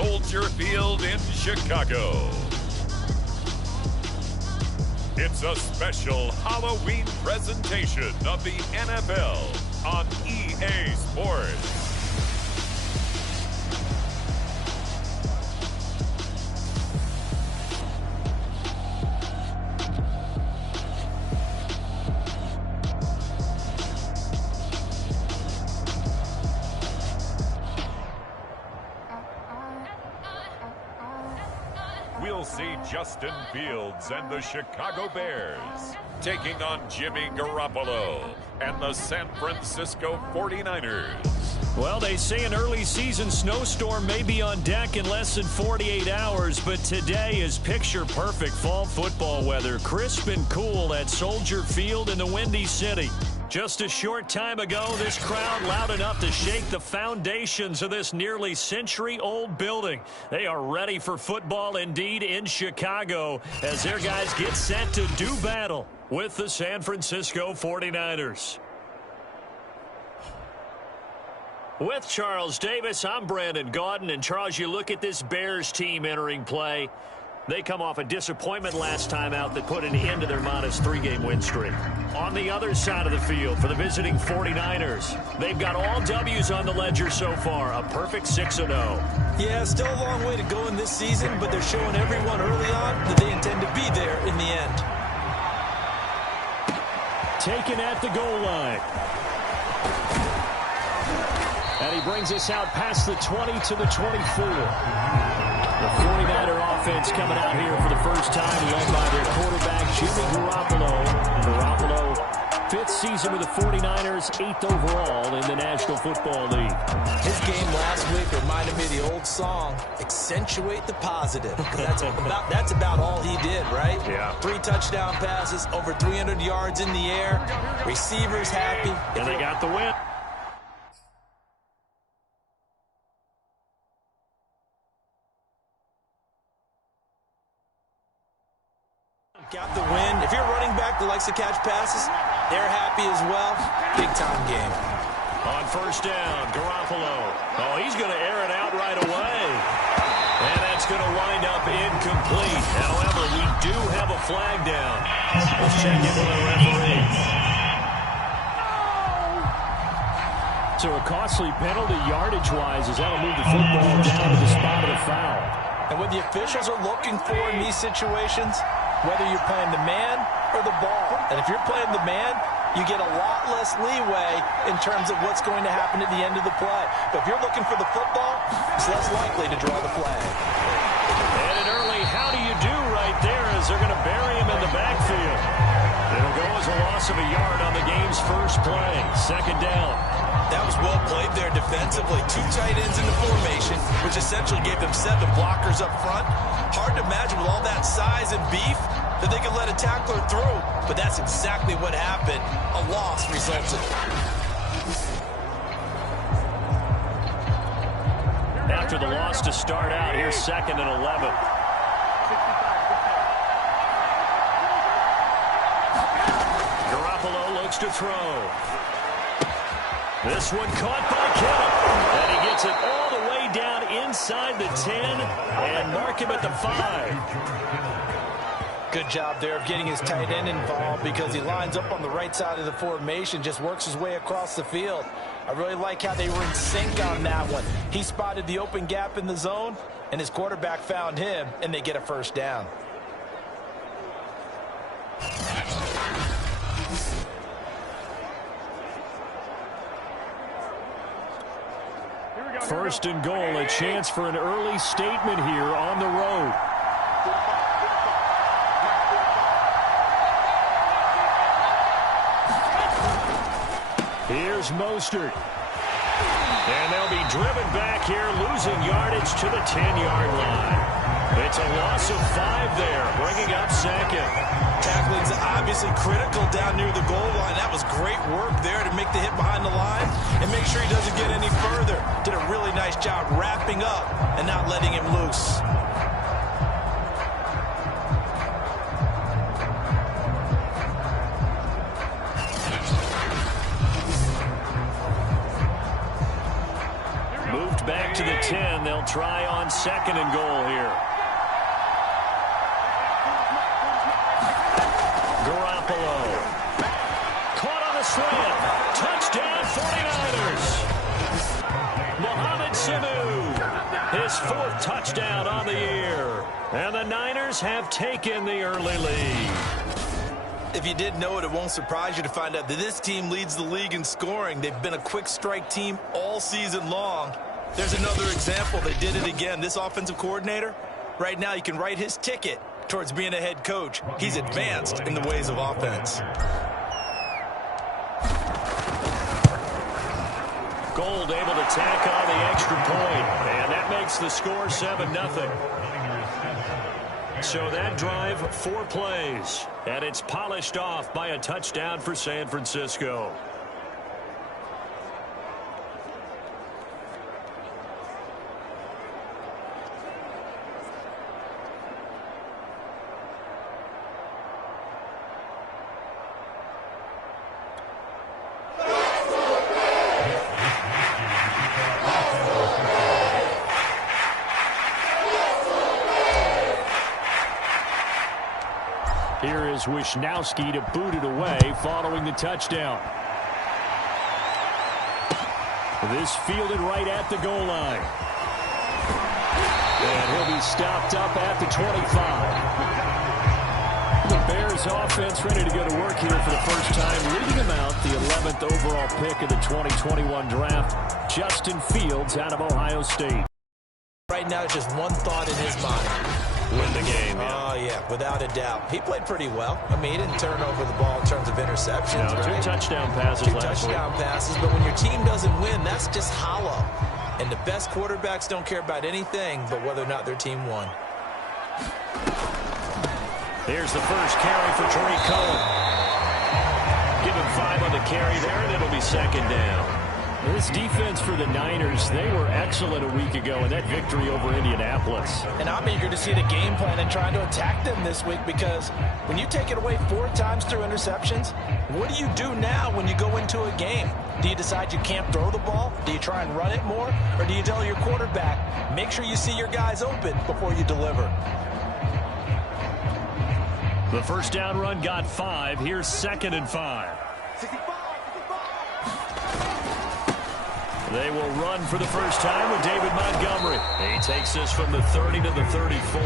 Soldier Field in Chicago. It's a special Halloween presentation of the NFL on EA Sports. We'll see Justin Fields and the Chicago Bears taking on Jimmy Garoppolo and the San Francisco 49ers. Well, they say an early season snowstorm may be on deck in less than 48 hours, but today is picture-perfect fall football weather. Crisp and cool at Soldier Field in the Windy City. Just a short time ago, this crowd loud enough to shake the foundations of this nearly century-old building. They are ready for football indeed in Chicago as their guys get set to do battle with the San Francisco 49ers. With Charles Davis, I'm Brandon Gaudin. And Charles, you look at this Bears team entering play. They come off a disappointment last time out that put an end to their modest 3-game win streak. On the other side of the field for the visiting 49ers, they've got all W's on the ledger so far, a perfect 6-0. Yeah, still a long way to go in this season, but they're showing everyone early on that they intend to be there in the end. Taken at the goal line. And he brings us out past the 20 to the 24. The 49er offense coming out here for the first time, led by their quarterback, Jimmy Garoppolo. Garoppolo, 5th season with the 49ers, 8th overall in the National Football League. His game last week reminded me of the old song, Accentuate the Positive. That's about all he did, right? Yeah. 3 touchdown passes, over 300 yards in the air, receivers happy. And they got the win. Got the win. If you're a running back that likes to catch passes, they're happy as well. Big-time game. On first down, Garoppolo. Oh, he's going to air it out right away. And that's going to wind up incomplete. However, we do have a flag down. Let's check in with the referee. So a costly penalty yardage-wise as that'll move the football down to the spot of the foul. And what the officials are looking for in these situations, whether you're playing the man or the ball. And if you're playing the man, you get a lot less leeway in terms of what's going to happen at the end of the play. But if you're looking for the football, it's less likely to draw the flag. And an early how do you do right there as they're going to bury him in the backfield. It'll go as a loss of a yard on the game's first play. Second down. That was well played there defensively. 2 tight ends in the formation, which essentially gave them 7 blockers up front. Hard to imagine with all that size and beef that they could let a tackler through. But that's exactly what happened. A loss resulted. After the loss to start out, here's 2nd and 11. Garoppolo looks to throw. This one caught by Kittle. And he gets it all the way down inside the 10 and mark him at the 5. Good job there of getting his tight end involved because he lines up on the right side of the formation, just works his way across the field. I really like how they were in sync on that one. He spotted the open gap in the zone, and his quarterback found him, and they get a first down. First and goal, a chance for an early statement here on the road. Here's Mostert. And they'll be driven back here, losing yardage to the 10-yard line. It's a loss of 5 there, bringing up 2nd. Tackling's obviously critical down near the goal line. That was great work there to make the hit behind the line and make sure he doesn't get any further. Did a really nice job wrapping up and not letting him loose. Moved back to the 10. and they'll try on 2nd and goal here. Garoppolo. Caught on the slam. Touchdown 49ers. Mohamed Sanu. His 4th touchdown on the year. And the Niners have taken the early lead. If you didn't know it, it won't surprise you to find out that this team leads the league in scoring. They've been a quick strike team all season long. There's another example. They did it again. This offensive coordinator, right now you can write his ticket towards being a head coach. He's advanced in the ways of offense. Gold able to tack on the extra point, and that makes the score 7-0. So that drive, 4 plays, and it's polished off by a touchdown for San Francisco. Here is Wisnowski to boot it away following the touchdown. This fielded right at the goal line. And he'll be stopped up at the 25. The Bears offense ready to go to work here for the first time, leading them out the 11th overall pick of the 2021 draft, Justin Fields out of Ohio State. Right now, just one thought in his mind. Win the game, yeah. Oh, yeah, without a doubt. He played pretty well. I mean, he didn't turn over the ball in terms of interceptions. No, right? 2 touchdown passes last week. 2 touchdown passes, but when your team doesn't win, that's just hollow. And the best quarterbacks don't care about anything but whether or not their team won. Here's the first carry for Tariq Cohen. Give him 5 on the carry there, and it'll be 2nd down. This defense for the Niners, they were excellent a week ago in that victory over Indianapolis. And I'm eager to see the game plan and trying to attack them this week, because when you take it away 4 times through interceptions, what do you do now when you go into a game? Do you decide you can't throw the ball? Do you try and run it more? Or do you tell your quarterback, make sure you see your guys open before you deliver? The first down run got 5. Here's 2nd and 5. They will run for the first time with David Montgomery. He takes this from the 30 to the 34.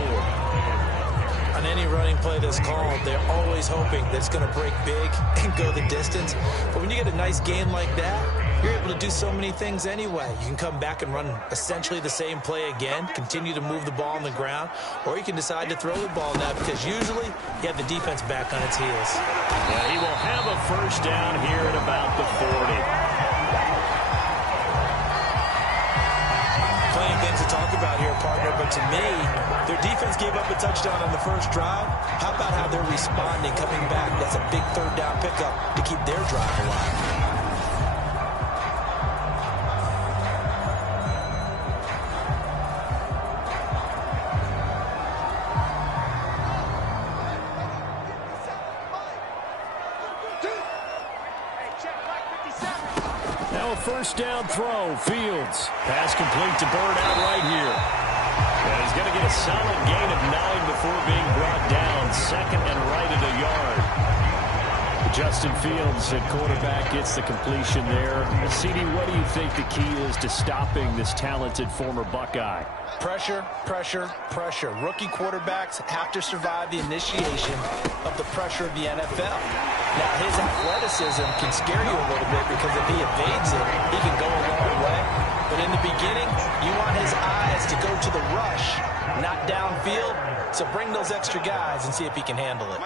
On any running play that's called, they're always hoping that it's going to break big and go the distance. But when you get a nice gain like that, you're able to do so many things anyway. You can come back and run essentially the same play again, continue to move the ball on the ground, or you can decide to throw the ball now, because usually you have the defense back on its heels. Yeah, he will have a first down here at about the 40. Plenty of things to talk about here, partner, but to me, their defense gave up a touchdown on the first drive. How about how they're responding, coming back? That's a big 3rd down pickup to keep their drive alive. First down throw, Fields. Pass complete to Bird out right here. And he's going to get a solid gain of 9 before being brought down. 2nd and right at a yard. Justin Fields at quarterback gets the completion there. CD, what do you think the key is to stopping this talented former Buckeye? Pressure, pressure, pressure. Rookie quarterbacks have to survive the initiation of the pressure of the NFL. Now, his athleticism can scare you a little bit, because if he evades it, he can go a long way. But in the beginning, you want his eyes to go to the rush, not downfield. So bring those extra guys and see if he can handle it.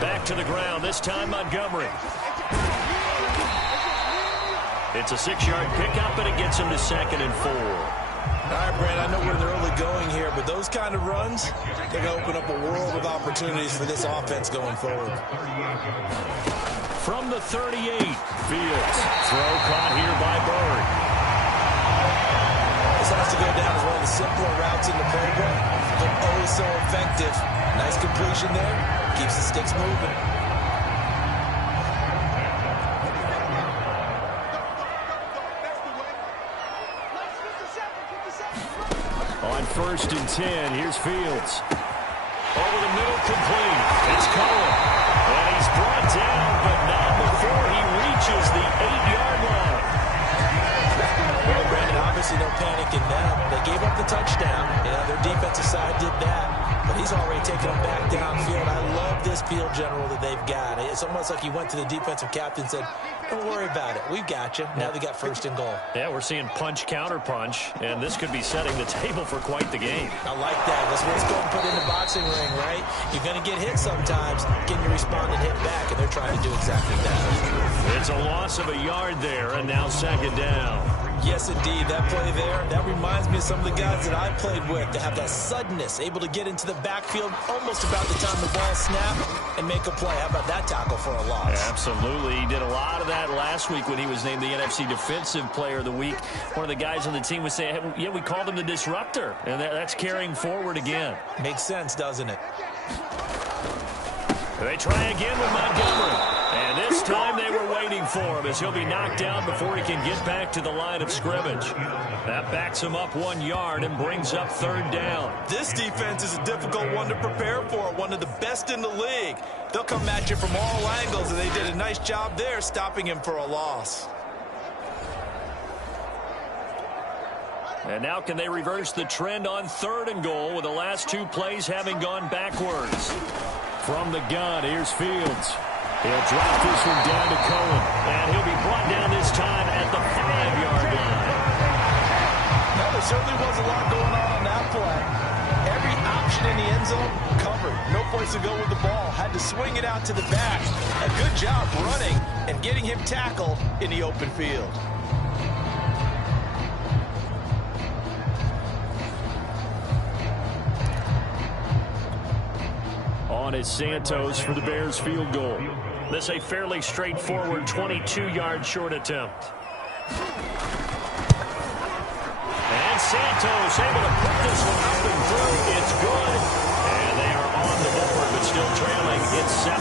Back to the ground, this time Montgomery. It's a 6-yard pickup, and it gets him to 2nd and 4. All right, Brad, I know we're in the early going here, but those kind of runs, they're going to open up a world of opportunities for this offense going forward. From the 38, Fields. Throw caught here by Bird. This has to go down as one of the simpler routes in the playbook, but oh so effective. Nice completion there. Keeps the sticks moving. first and 10. Here's Fields. Over the middle, complete. It's Cohen. And he's brought down, but not before he reaches the 8-yard line. Well, Brandon, obviously no panic in them. They gave up the touchdown. Yeah, their defensive side did that. But he's already taken them back downfield. I love this field general that they've got. It's almost like he went to the defensive captain and said, don't worry about it. We've got you. Now they got first and goal. Yeah, we're seeing punch, counter punch, and this could be setting the table for quite the game. I like that. That's what it's going to put in the boxing ring, right? You're going to get hit sometimes. Can you respond and hit back? And they're trying to do exactly that. It's a loss of a yard there, and now second down. Yes, indeed. That play there, that reminds me of some of the guys that I played with. They have that suddenness, able to get into the backfield almost about the time the ball snapped and make a play. How about that tackle for a loss? Yeah, absolutely. He did a lot of that last week when he was named the NFC Defensive Player of the Week. One of the guys on the team would say, hey, yeah, we called him the disruptor, and that's carrying forward again. Makes sense, doesn't it? They try again with Montgomery. And this time they were waiting for him as he'll be knocked down before he can get back to the line of scrimmage. That backs him up 1 yard and brings up third down. This defense is a difficult one to prepare for, one of the best in the league. They'll come at you from all angles, and they did a nice job there stopping him for a loss. And now can they reverse the trend on third and goal with the last 2 plays having gone backwards? From the gun, here's Fields. He'll drop this one down to Cohen. And he'll be brought down this time at the 5-yard line. Now, there certainly was a lot going on that play. Every option in the end zone covered. No place to go with the ball. Had to swing it out to the back. A good job running and getting him tackled in the open field. On is Santos for the Bears field goal. This a fairly straightforward 22-yard short attempt. And Santos able to put this one up and through. It's good. And they are on the board, but still trailing. It's 7-3.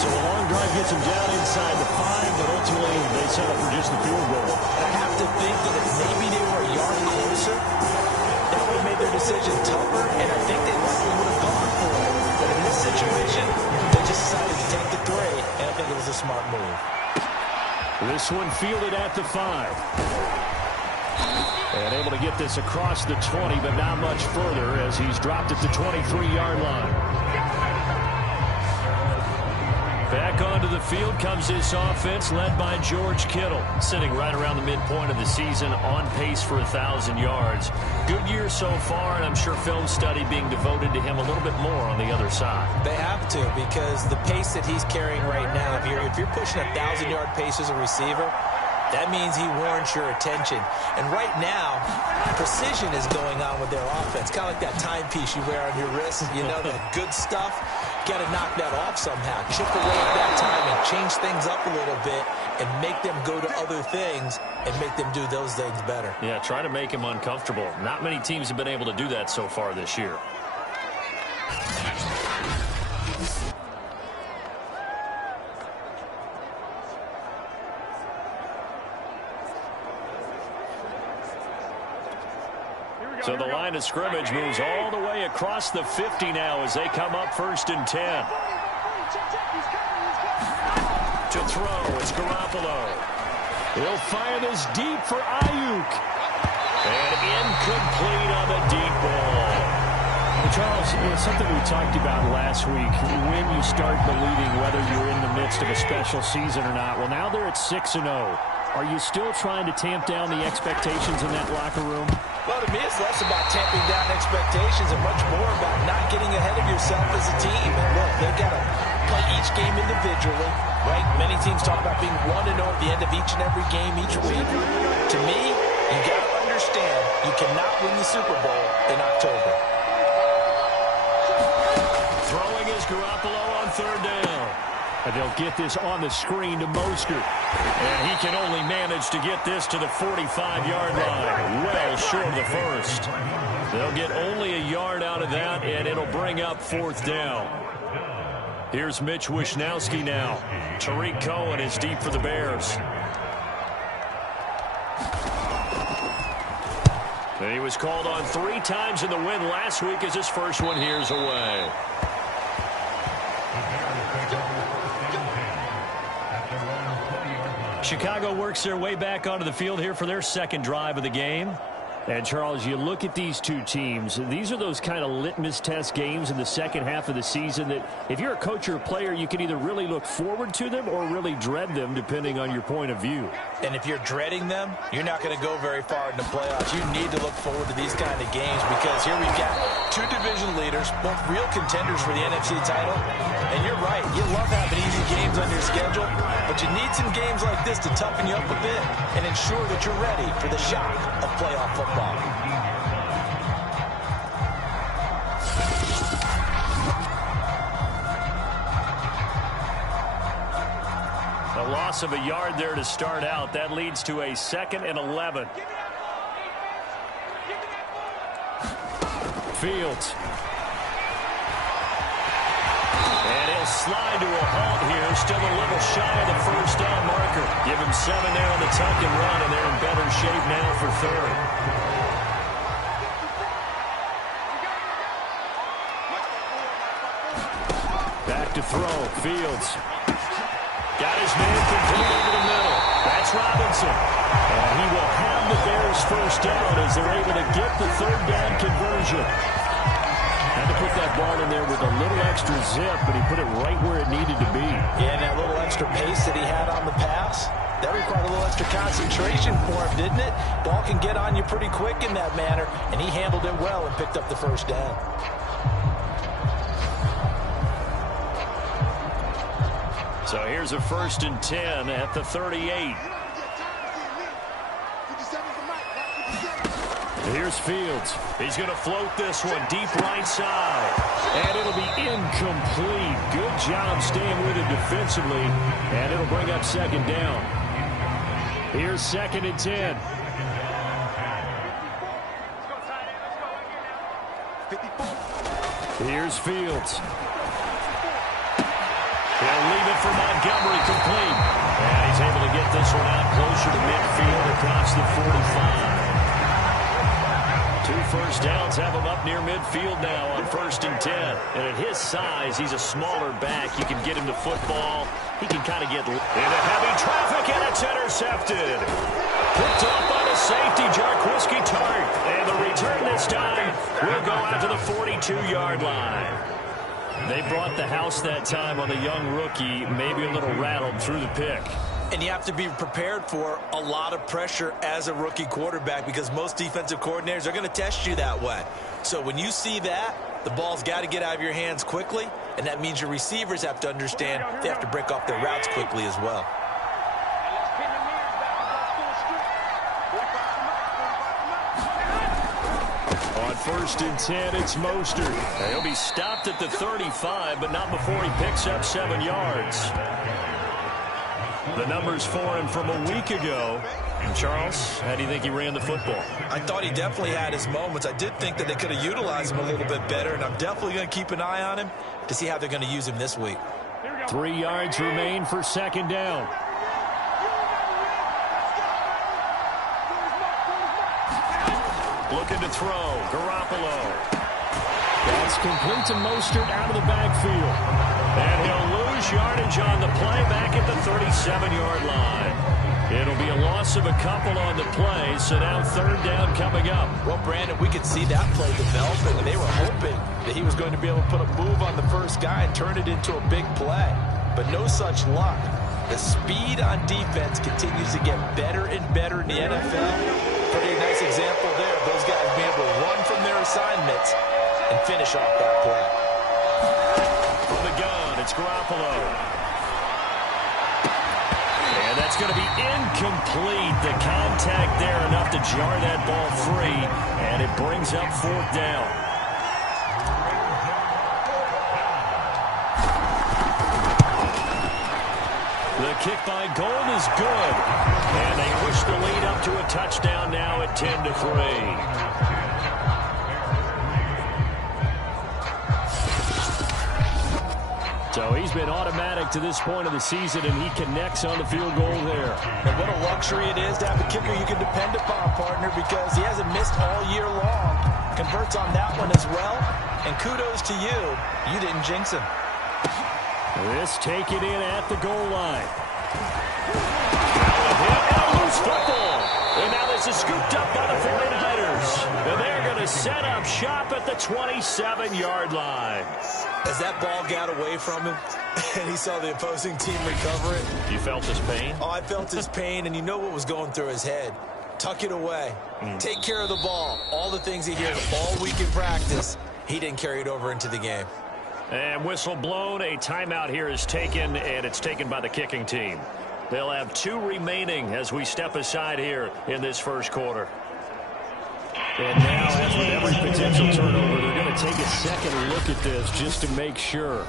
So a long drive gets them down inside the 5, but ultimately they settle for just the field goal. I have to think that if maybe they were a yard closer, that would have made their decision tougher, and I think they likely would have gone for it. But in this situation, they just decided to take the 3, and I think it was a smart move. This one fielded at the 5. And able to get this across the 20, but not much further as he's dropped at the 23-yard line. Back onto the field comes this offense led by George Kittle, sitting right around the midpoint of the season, on pace for 1,000 yards. Good year so far, and I'm sure film study being devoted to him a little bit more on the other side. They have to, because the pace that he's carrying right now, if you're pushing 1,000-yard pace as a receiver, that means he warrants your attention. And right now, precision is going on with their offense. Kind of like that timepiece you wear on your wrist. You know, that good stuff. Got to knock that off somehow. Chip away at that time and change things up a little bit and make them go to other things and make them do those things better. Yeah, try to make him uncomfortable. Not many teams have been able to do that so far this year. So the line of scrimmage moves all the way across the 50 now as they come up first and 10. To throw, it's Garoppolo. He'll fire this deep for Ayuk. And incomplete on the deep ball. Charles, something we talked about last week, when you start believing whether you're in the midst of a special season or not. Well, now they're at 6-0. Are you still trying to tamp down the expectations in that locker room? Well, to me, it's less about tamping down expectations and much more about not getting ahead of yourself as a team. And look, they've got to play each game individually, right? Many teams talk about being 1-0 at the end of each and every game each week. To me, you got to understand you cannot win the Super Bowl in October. Throwing is Garoppolo on third down. And they'll get this on the screen to Mostert. And he can only manage to get this to the 45-yard line. Well short of the first. They'll get only a yard out of that, and it'll bring up fourth down. Here's Mitch Wishnowsky now. Tariq Cohen is deep for the Bears. And he was called on 3 times in the win last week as his first one here's away. Chicago works their way back onto the field here for their second drive of the game. And, Charles, you look at these two teams, these are those kind of litmus test games in the second half of the season that if you're a coach or a player, you can either really look forward to them or really dread them, depending on your point of view. And if you're dreading them, you're not going to go very far in the playoffs. You need to look forward to these kind of games because here we've got 2 division leaders, both real contenders for the NFC title. And you're right, you love having easy games on your schedule, but you need some games like this to toughen you up a bit and ensure that you're ready for the shock of playoff football. A loss of a yard there to start out. That leads to a 2nd and 11. Fields. And he'll slide to a halt here. Still a little shy of the first down marker. Give him 7 there on the tuck and run, and they're in better shape now for 3rd. Back to throw. Fields. Got his man complete over the middle. That's Robinson. And he will have the Bears first down as they're able to get the 3rd down conversion. Had to put that ball in there with a little extra zip, but he put it right where it needed to be. Yeah, and that little extra pace that he had on the pass, that required a little extra concentration for him, didn't it? Ball can get on you pretty quick in that manner, and he handled it well and picked up the first down. So here's a 1st and 10 at the 38. Here's Fields. He's going to float this one deep right side. And it'll be incomplete. Good job staying with it defensively. And it'll bring up 2nd down. Here's 2nd and 10. Here's Fields. He'll leave it for Montgomery complete. And he's able to get this one out closer to midfield across the 45. 2 first downs have him up near midfield now on 1st and 10. And at his size, he's a smaller back. You can get him the football. He can kind of get into heavy traffic, and it's intercepted. Picked up by the safety, Jarquiski Tartt. And the return this time will go out to the 42-yard line. They brought the house that time on the young rookie, maybe a little rattled through the pick. And you have to be prepared for a lot of pressure as a rookie quarterback because most defensive coordinators are going to test you that way. So when you see that, the ball's got to get out of your hands quickly, and that means your receivers have to understand they have to break off their routes quickly as well. On 1st and 10, it's Mostert. He'll be stopped at the 35, but not before he picks up 7 yards. The numbers for him from a week ago. And Charles, how do you think he ran the football? I thought he definitely had his moments. I did think that they could have utilized him a little bit better, and I'm definitely going to keep an eye on him to see how they're going to use him this week. 3 yards remain for 2nd down. Looking to throw. Garoppolo. That's complete to Mostert out of the backfield. And he'll lose yardage on the play back at the 37-yard line. It'll be a loss of a couple on the play, so now 3rd down coming up. Well, Brandon, we could see that play developing, and they were hoping that he was going to be able to put a move on the first guy and turn it into a big play. But no such luck. The speed on defense continues to get better and better in the NFL. Pretty nice example there of those guys being able to run from their assignments and finish off that play. From the gun, it's Garoppolo. And that's going to be incomplete. The contact there enough to jar that ball free, and it brings up 4th down. The kick by Gold is good. And they push the lead up to a touchdown now at 10-3. So he's been automatic to this point of the season, and he connects on the field goal there. And what a luxury it is to have a kicker you can depend upon, partner, because he hasn't missed all year long. Converts on that one as well. And kudos to you. You didn't jinx him. This taken in at the goal line. And a loose football. And now this is scooped up by the 49ers. And they're going to set up shop at the 27-yard line. As that ball got away from him and he saw the opposing team recover it. You felt his pain? Oh, I felt his pain, and you know what was going through his head. Tuck it away. Take care of the ball. All the things he hears all week in practice, he didn't carry it over into the game. And whistle blown. A timeout here is taken, and it's taken by the kicking team. They'll have 2 remaining as we step aside here in this first quarter. And now, as with every potential turnover, they're going to take a second look at this just to make sure.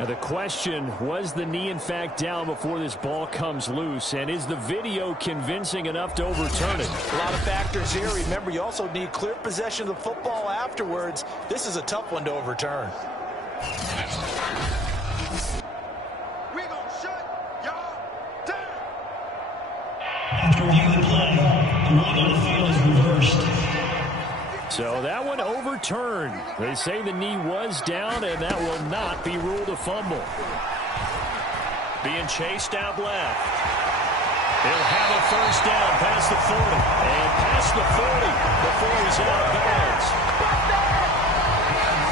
Now the question, was the knee in fact down before this ball comes loose? And is the video convincing enough to overturn it? A lot of factors here. Remember, you also need clear possession of the football afterwards. This is a tough one to overturn. We're going to shut y'all down. After review of the play, the run on the field is reversed. So that one overturned. They say the knee was down, and that will not be ruled a fumble. Being chased out left. He'll have a first down past the 40. And past the 40 before he's out of bounds.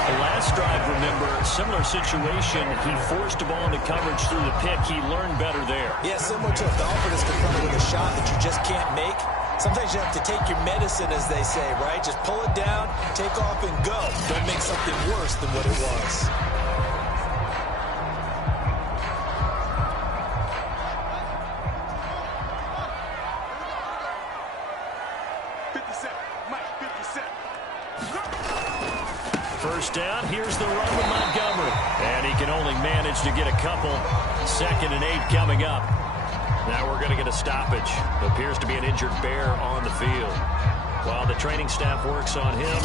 The last drive, remember, similar situation. He forced a ball into coverage through the pick. He learned better there. Yeah, similar to a golfer that's confronted with a shot that you just can't make. Sometimes you have to take your medicine, as they say, right? Just pull it down, take off, and go. Don't make something worse than what it was. First down, here's the run with Montgomery. And he can only manage to get a couple. 2nd and 8 coming up. Now we're going to get a stoppage. Appears to be an injured Bear on the field. While the training staff works on him,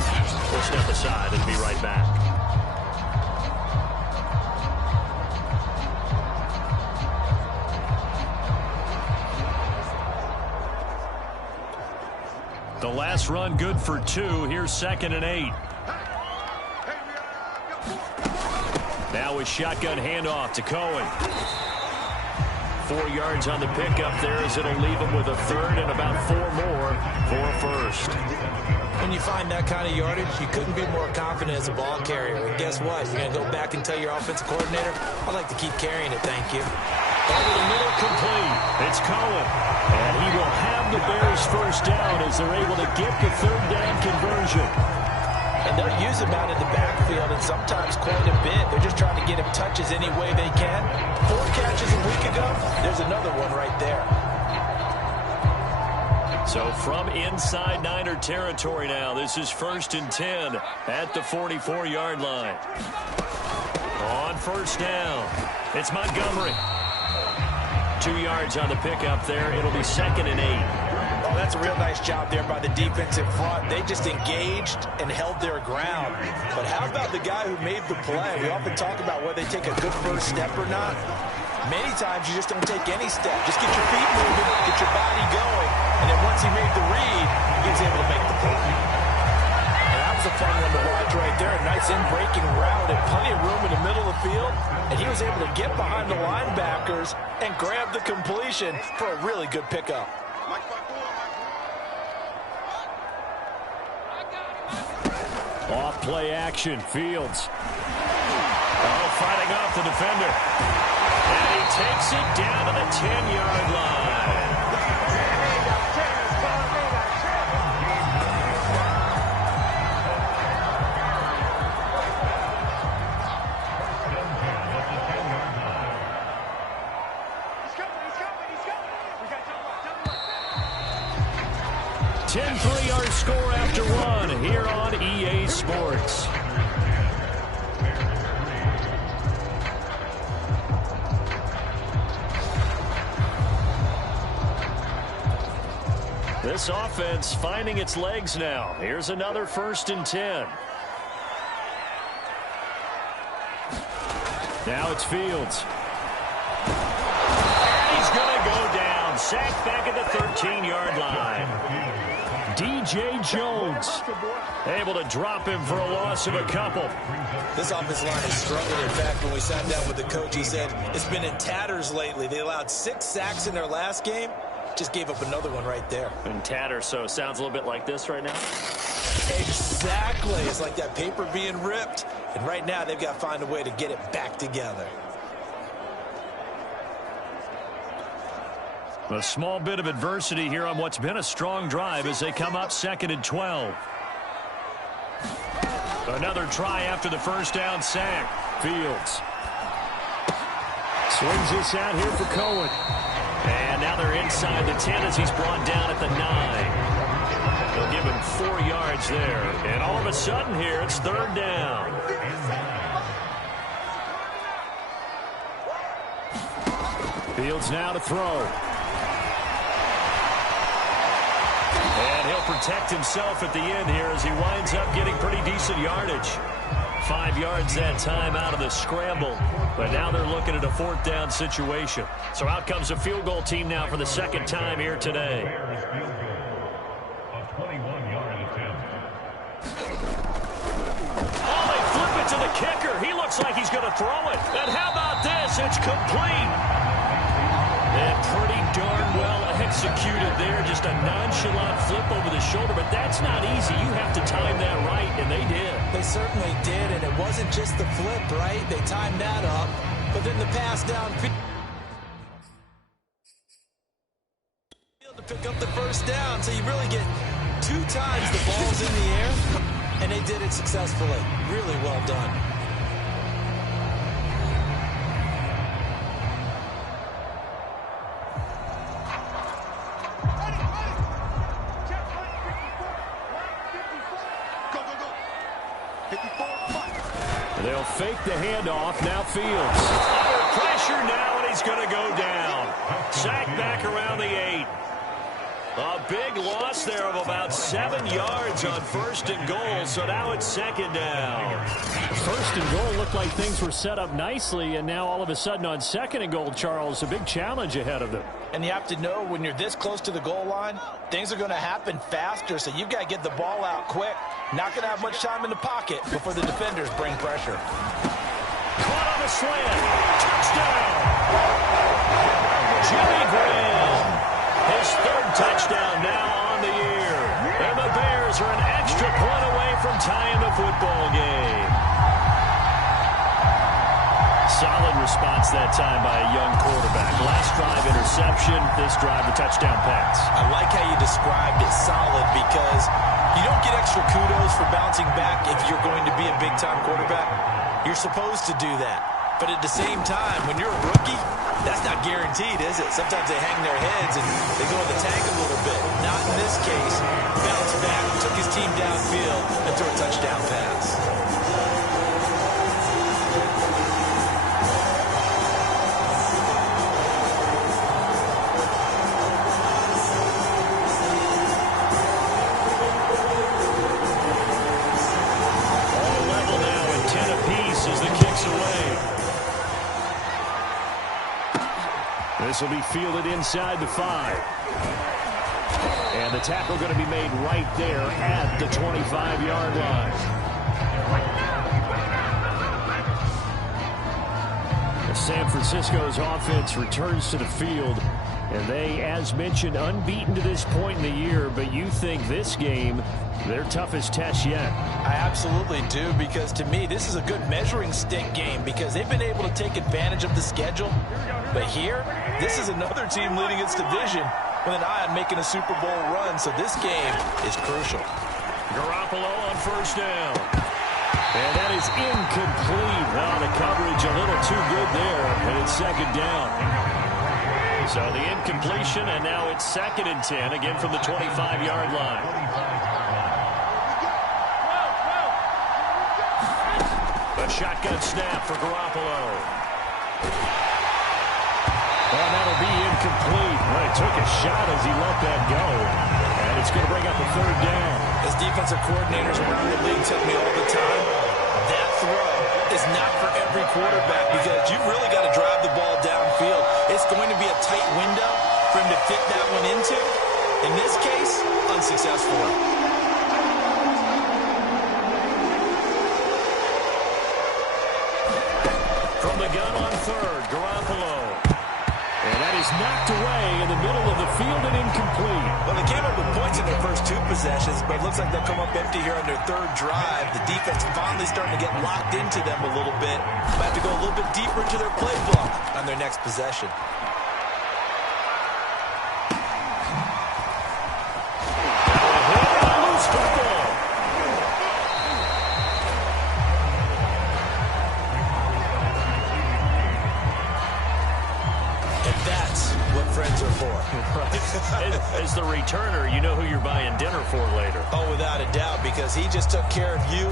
we'll step aside and be right back. The last run good for 2. Here's 2nd and 8. Now a shotgun handoff to Cohen. 4 yards on the pickup there as it'll leave him with a 3rd and about 4 more for a first. When you find that kind of yardage, you couldn't be more confident as a ball carrier. And guess what? You're going to go back and tell your offensive coordinator, I'd like to keep carrying it, thank you. Over the middle, complete. It's Cohen. And he will have the Bears first down as they're able to get the 3rd down conversion. And they'll use him out in the backfield, and sometimes quite a bit. They're just trying to get him touches any way they can. 4 catches a week ago, there's another one right there. So from inside Niner territory now, this is 1st and 10 at the 44-yard line. On first down, it's Montgomery. 2 yards on the pickup there. It'll be 2nd and 8. Oh, that's a real nice job there by the defensive front. They just engaged and held their ground. But how about the guy who made the play? We often talk about whether they take a good first step or not. Many times you just don't take any step. Just get your feet moving, get your body going, and then once he made the read, he was able to make the play. And that was a fun one to watch right there. A nice in-breaking route and plenty of room in the middle of the field. And he was able to get behind the linebackers and grab the completion for a really good pickup. Off play action, Fields. Oh, fighting off the defender. And he takes it down to the 10-yard line. He's coming. 10-3 our score after 1 here on EA Sports. This offense finding its legs now. Here's another 1st and 10. Now it's Fields. He's going to go down. Sacked back at the 13-yard line. DJ Jones able to him for a loss of a couple. This offensive line is struggling. In fact, when we sat down with the coach, he said it's been in tatters lately. They allowed 6 sacks in their last game. Just gave up another one right there. In tatters, so it sounds a little bit like this right now. Exactly. It's like that paper being ripped. And right now, they've got to find a way to get it back together. A small bit of adversity here on what's been a strong drive as they come up 2nd and 12. Another try after the first down sack. Fields swings this out here for Cohen. And now they're inside the 10 as he's brought down at the 9. They'll give him 4 yards there. And all of a sudden here, it's 3rd down. Fields now to throw. And he'll protect himself at the end here as he winds up getting pretty decent yardage. 5 yards that time out of the scramble. But now they're looking at a 4th down situation. So out comes a field goal team now for the 2nd time here today. Oh, they flip it to the kicker. He looks like he's going to throw it. And how about this? It's complete. And pretty darn well executed there. Just a nonchalant flip over the shoulder. But that's not easy. You have to time that right, and they did. They certainly did, and it wasn't just the flip, right? They timed that up. But then the pass down field to pick up the first down. So you really get 2 times the ball's in the air, and they did it successfully. Really well done. They'll fake the handoff. Now Fields. Under pressure now, and he's going to go down. Sacked back around the 8. A big loss there of about 7 yards on 1st and goal, so now it's 2nd down. 1st and goal looked like things were set up nicely, and now all of a sudden on 2nd and goal, Charles, a big challenge ahead of them. And you have to know when you're this close to the goal line, things are going to happen faster, so you've got to get the ball out quick. Not going to have much time in the pocket before the defenders bring pressure. Caught on a slant. Touchdown. Jimmy Graham. His 3rd touchdown now on the year. And the Bears are an extra point away from tying the football game. Solid response that time by a young quarterback. Last drive interception, this drive the touchdown pass. I like how you described it, solid, because you don't get extra kudos for bouncing back if you're going to be a big-time quarterback. You're supposed to do that. But at the same time, when you're a rookie, that's not guaranteed, is it? Sometimes they hang their heads and they go in the tank a little bit. Not in this case. Bounced back, took his team downfield, and threw a touchdown pass. This will be fielded inside the 5. And the tackle going to be made right there at the 25-yard line. San Francisco's offense returns to the field. And they, as mentioned, unbeaten to this point in the year. But you think this game, their toughest test yet? I absolutely do, because to me, this is a good measuring stick game because they've been able to take advantage of the schedule. But here, this is another team leading its division with an eye on making a Super Bowl run. So this game is crucial. Garoppolo on 1st down. And that is incomplete. Well, the coverage a little too good there, and it's 2nd down. So the incompletion, and now it's 2nd and 10, again from the 25-yard line. A shotgun snap for Garoppolo. And that'll be incomplete. Well, he took a shot as he let that go. And it's going to bring up a 3rd down. As defensive coordinators around the league tell me all the time, That throw is not for every quarterback because you've really got to drive the ball downfield. It's going to be a tight window for him to fit that one into. In this case, unsuccessful. From the gun on third, Garoppolo. And that is knocked away in the middle of the field and incomplete. Well, they came up with points in their first 2 possessions, but it looks like they'll come up empty here on their 3rd drive. The defense finally starting to get locked into them a little bit. Might have to go a little bit deeper into their playbook on their next possession. As the returner, you know who you're buying dinner for later. Oh, without a doubt, because he just took care of you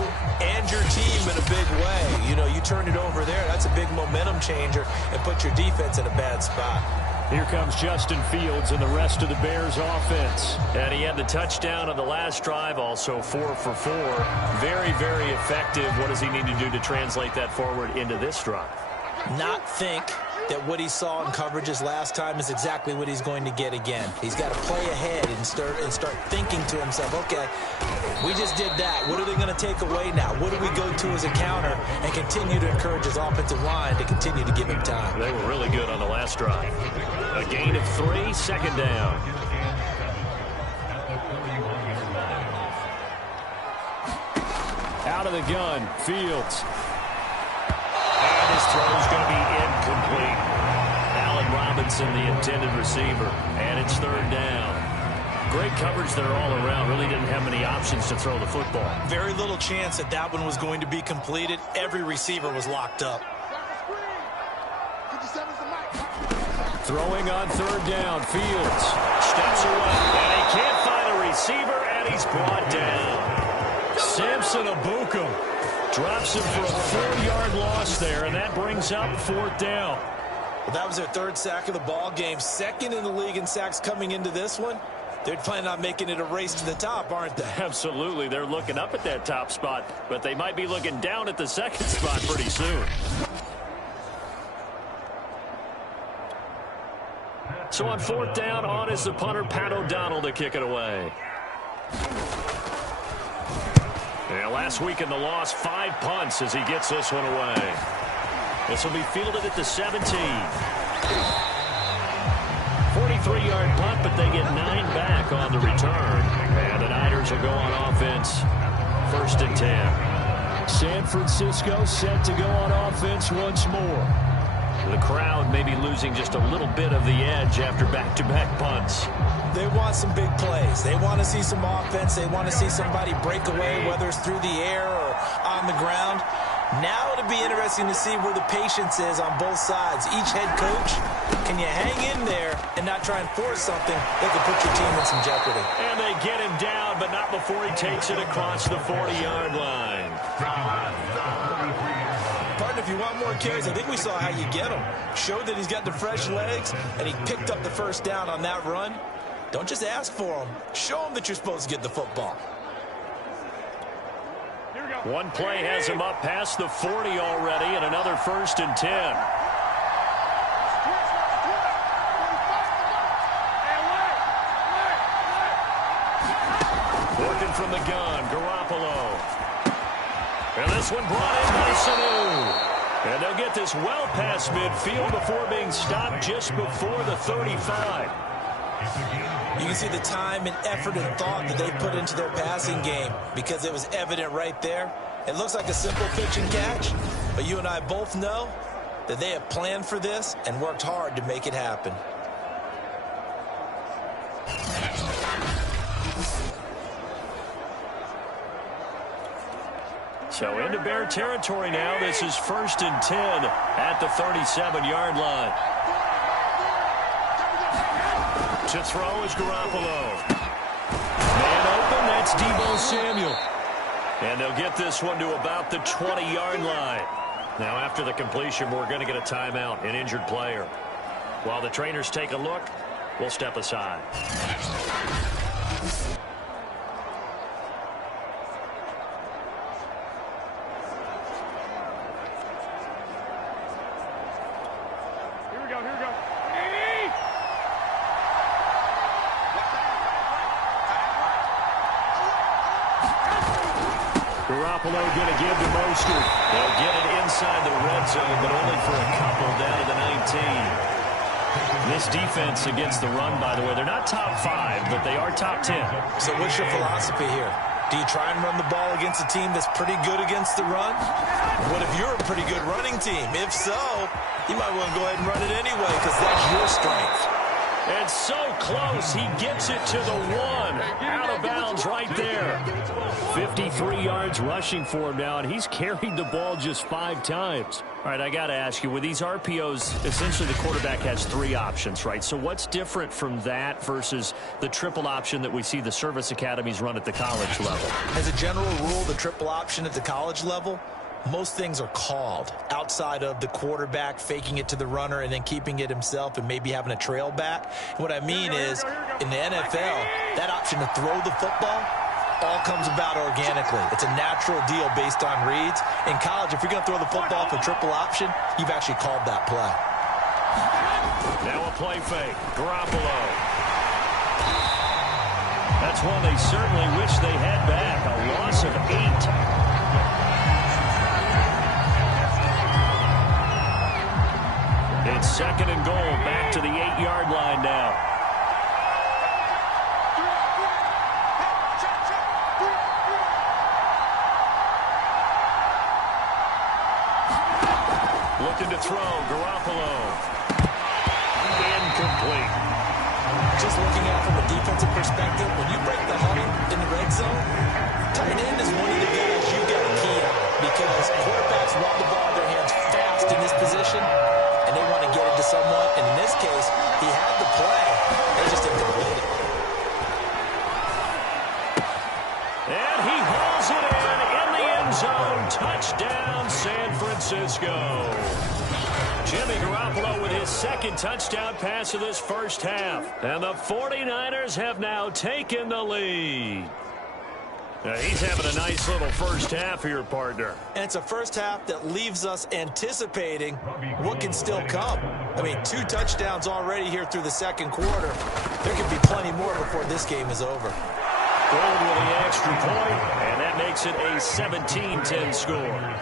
and your team in a big way. You know, you turned it over there. That's a big momentum changer and put your defense in a bad spot. Here comes Justin Fields and the rest of the Bears offense. And he had the touchdown on the last drive, also 4 for 4. Very, very effective. What does he need to do to translate that forward into this drive? Not think that what he saw in coverages last time is exactly what he's going to get again. He's got to play ahead and start thinking to himself, okay, we just did that. What are they going to take away now? What do we go to as a counter? And continue to encourage his offensive line to continue to give him time. They were really good on the last drive. A gain of 3, second down. Out of the gun, Fields. And his throw is going to be incomplete. Allen Robinson, the intended receiver. And it's 3rd down. Great coverage there all around. Really didn't have many options to throw the football. Very little chance that that one was going to be completed. Every receiver was locked up. Throwing on 3rd down, Fields. Steps away. And he can't find a receiver, and he's brought down. Samson Ebukam drops him for a 4-yard loss there, and that brings up 4th down. Well, that was their 3rd sack of the ball game. 2nd in the league in sacks coming into this one. They're planning on making it a race to the top, aren't they? Absolutely. They're looking up at that top spot, but they might be looking down at the 2nd spot pretty soon. So on 4th down, on is the punter, Pat O'Donnell, to kick it away. Yeah, last week in the loss, 5 punts as he gets this one away. This will be fielded at the 17. 43-yard punt, but they get 9 back on the return. And the Niners will go on offense, 1st and 10. San Francisco set to go on offense once more. The crowd may be losing just a little bit of the edge after back-to-back punts. They want some big plays. They want to see some offense. They want to see somebody break away, whether it's through the air or on the ground. Now it'll be interesting to see where the patience is on both sides. Each head coach, can you hang in there and not try and force something that could put your team in some jeopardy? And they get him down, but not before he takes it across the 40-yard line. Partner, if you want more carries, I think we saw how you get him. Showed that he's got the fresh legs, and he picked up the 1st down on that run. Don't just ask for him. Show him that you're supposed to get the football. One play has him up past the 40 already, and another 1st and 10. Working from the gun, Garoppolo. And this one brought in by Sanu. And they'll get this well past midfield before being stopped just before the 35. You can see the time and effort and thought that they put into their passing game because it was evident right there. It looks like a simple pitch and catch, but you and I both know that they have planned for this and worked hard to make it happen. So into Bear territory now. This is 1st and 10 at the 37-yard line. To throw is Garoppolo. Man open, that's Deebo Samuel. And they'll get this one to about the 20-yard line. Now after the completion, we're going to get a timeout, an injured player. While the trainers take a look, we'll step aside. Garoppolo going to give to Mostert. They'll get it inside the red zone, but only for a couple down to the 19. This defense against the run, by the way, they're not top 5, but they are top 10. So what's your philosophy here? Do you try and run the ball against a team that's pretty good against the run? What if you're a pretty good running team? If so, you might want to go ahead and run it anyway because that's your strength. And so close, he gets it to the 1. Out of bounds right there. 53 yards rushing for him now, and he's carried the ball just 5 times. All right, I got to ask you, with these RPOs, essentially the quarterback has 3 options, right? So what's different from that versus the triple option that we see the service academies run at the college level? As a general rule, the triple option at the college level, most things are called outside of the quarterback faking it to the runner and then keeping it himself and maybe having a trail back. What I mean is, in the NFL, that option to throw the football all comes about organically. It's a natural deal based on reads. In college, if you're going to throw the football for triple option, you've actually called that play. Now a play fake. Garoppolo. That's one they certainly wish they had back. A loss of 8. It's 2nd and goal, back to the 8-yard line now. Looking to throw, Garoppolo. Incomplete. Just looking at it from a defensive perspective, when you break the huddle in the red zone, tight end is one of the guys you've got to key on because quarterbacks want the ball in their hands fast in this position. And they want to get it to someone. And in this case, he had the play. They just didn't complete it. And he hauls it in the end zone. Touchdown, San Francisco. Jimmy Garoppolo with his 2nd touchdown pass of this first half. And the 49ers have now taken the lead. He's having a nice little first half here, partner. And it's a first half that leaves us anticipating what can still come. I mean, 2 touchdowns already here through the 2nd quarter. There could be plenty more before this game is over. Gold with the extra point, and that makes it a 17-10 score.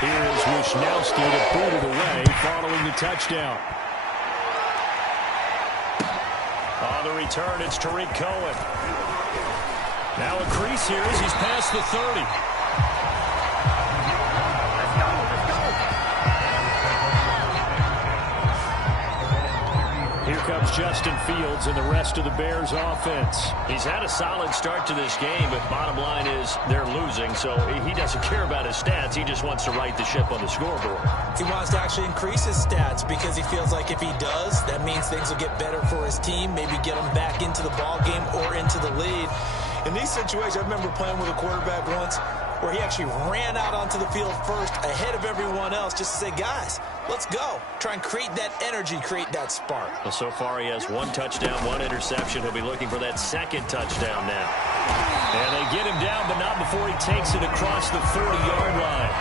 Here's Wisnowski to boot it away following the touchdown. On the return, it's Tariq Cohen. Now a crease here as he's past the 30. Here comes Justin Fields and the rest of the Bears offense. He's had a solid start to this game, but bottom line is they're losing, so he doesn't care about his stats. He just wants to right the ship on the scoreboard. He wants to actually increase his stats because he feels like if he does, that means things will get better for his team, maybe get him back into the ball game or into the lead. In these situations, I remember playing with a quarterback once where he actually ran out onto the field first ahead of everyone else just to say, guys, let's go. Try and create that energy, create that spark. Well, so far he has 1 touchdown, 1 interception. He'll be looking for that 2nd touchdown now. And they get him down, but not before he takes it across the 40-yard line.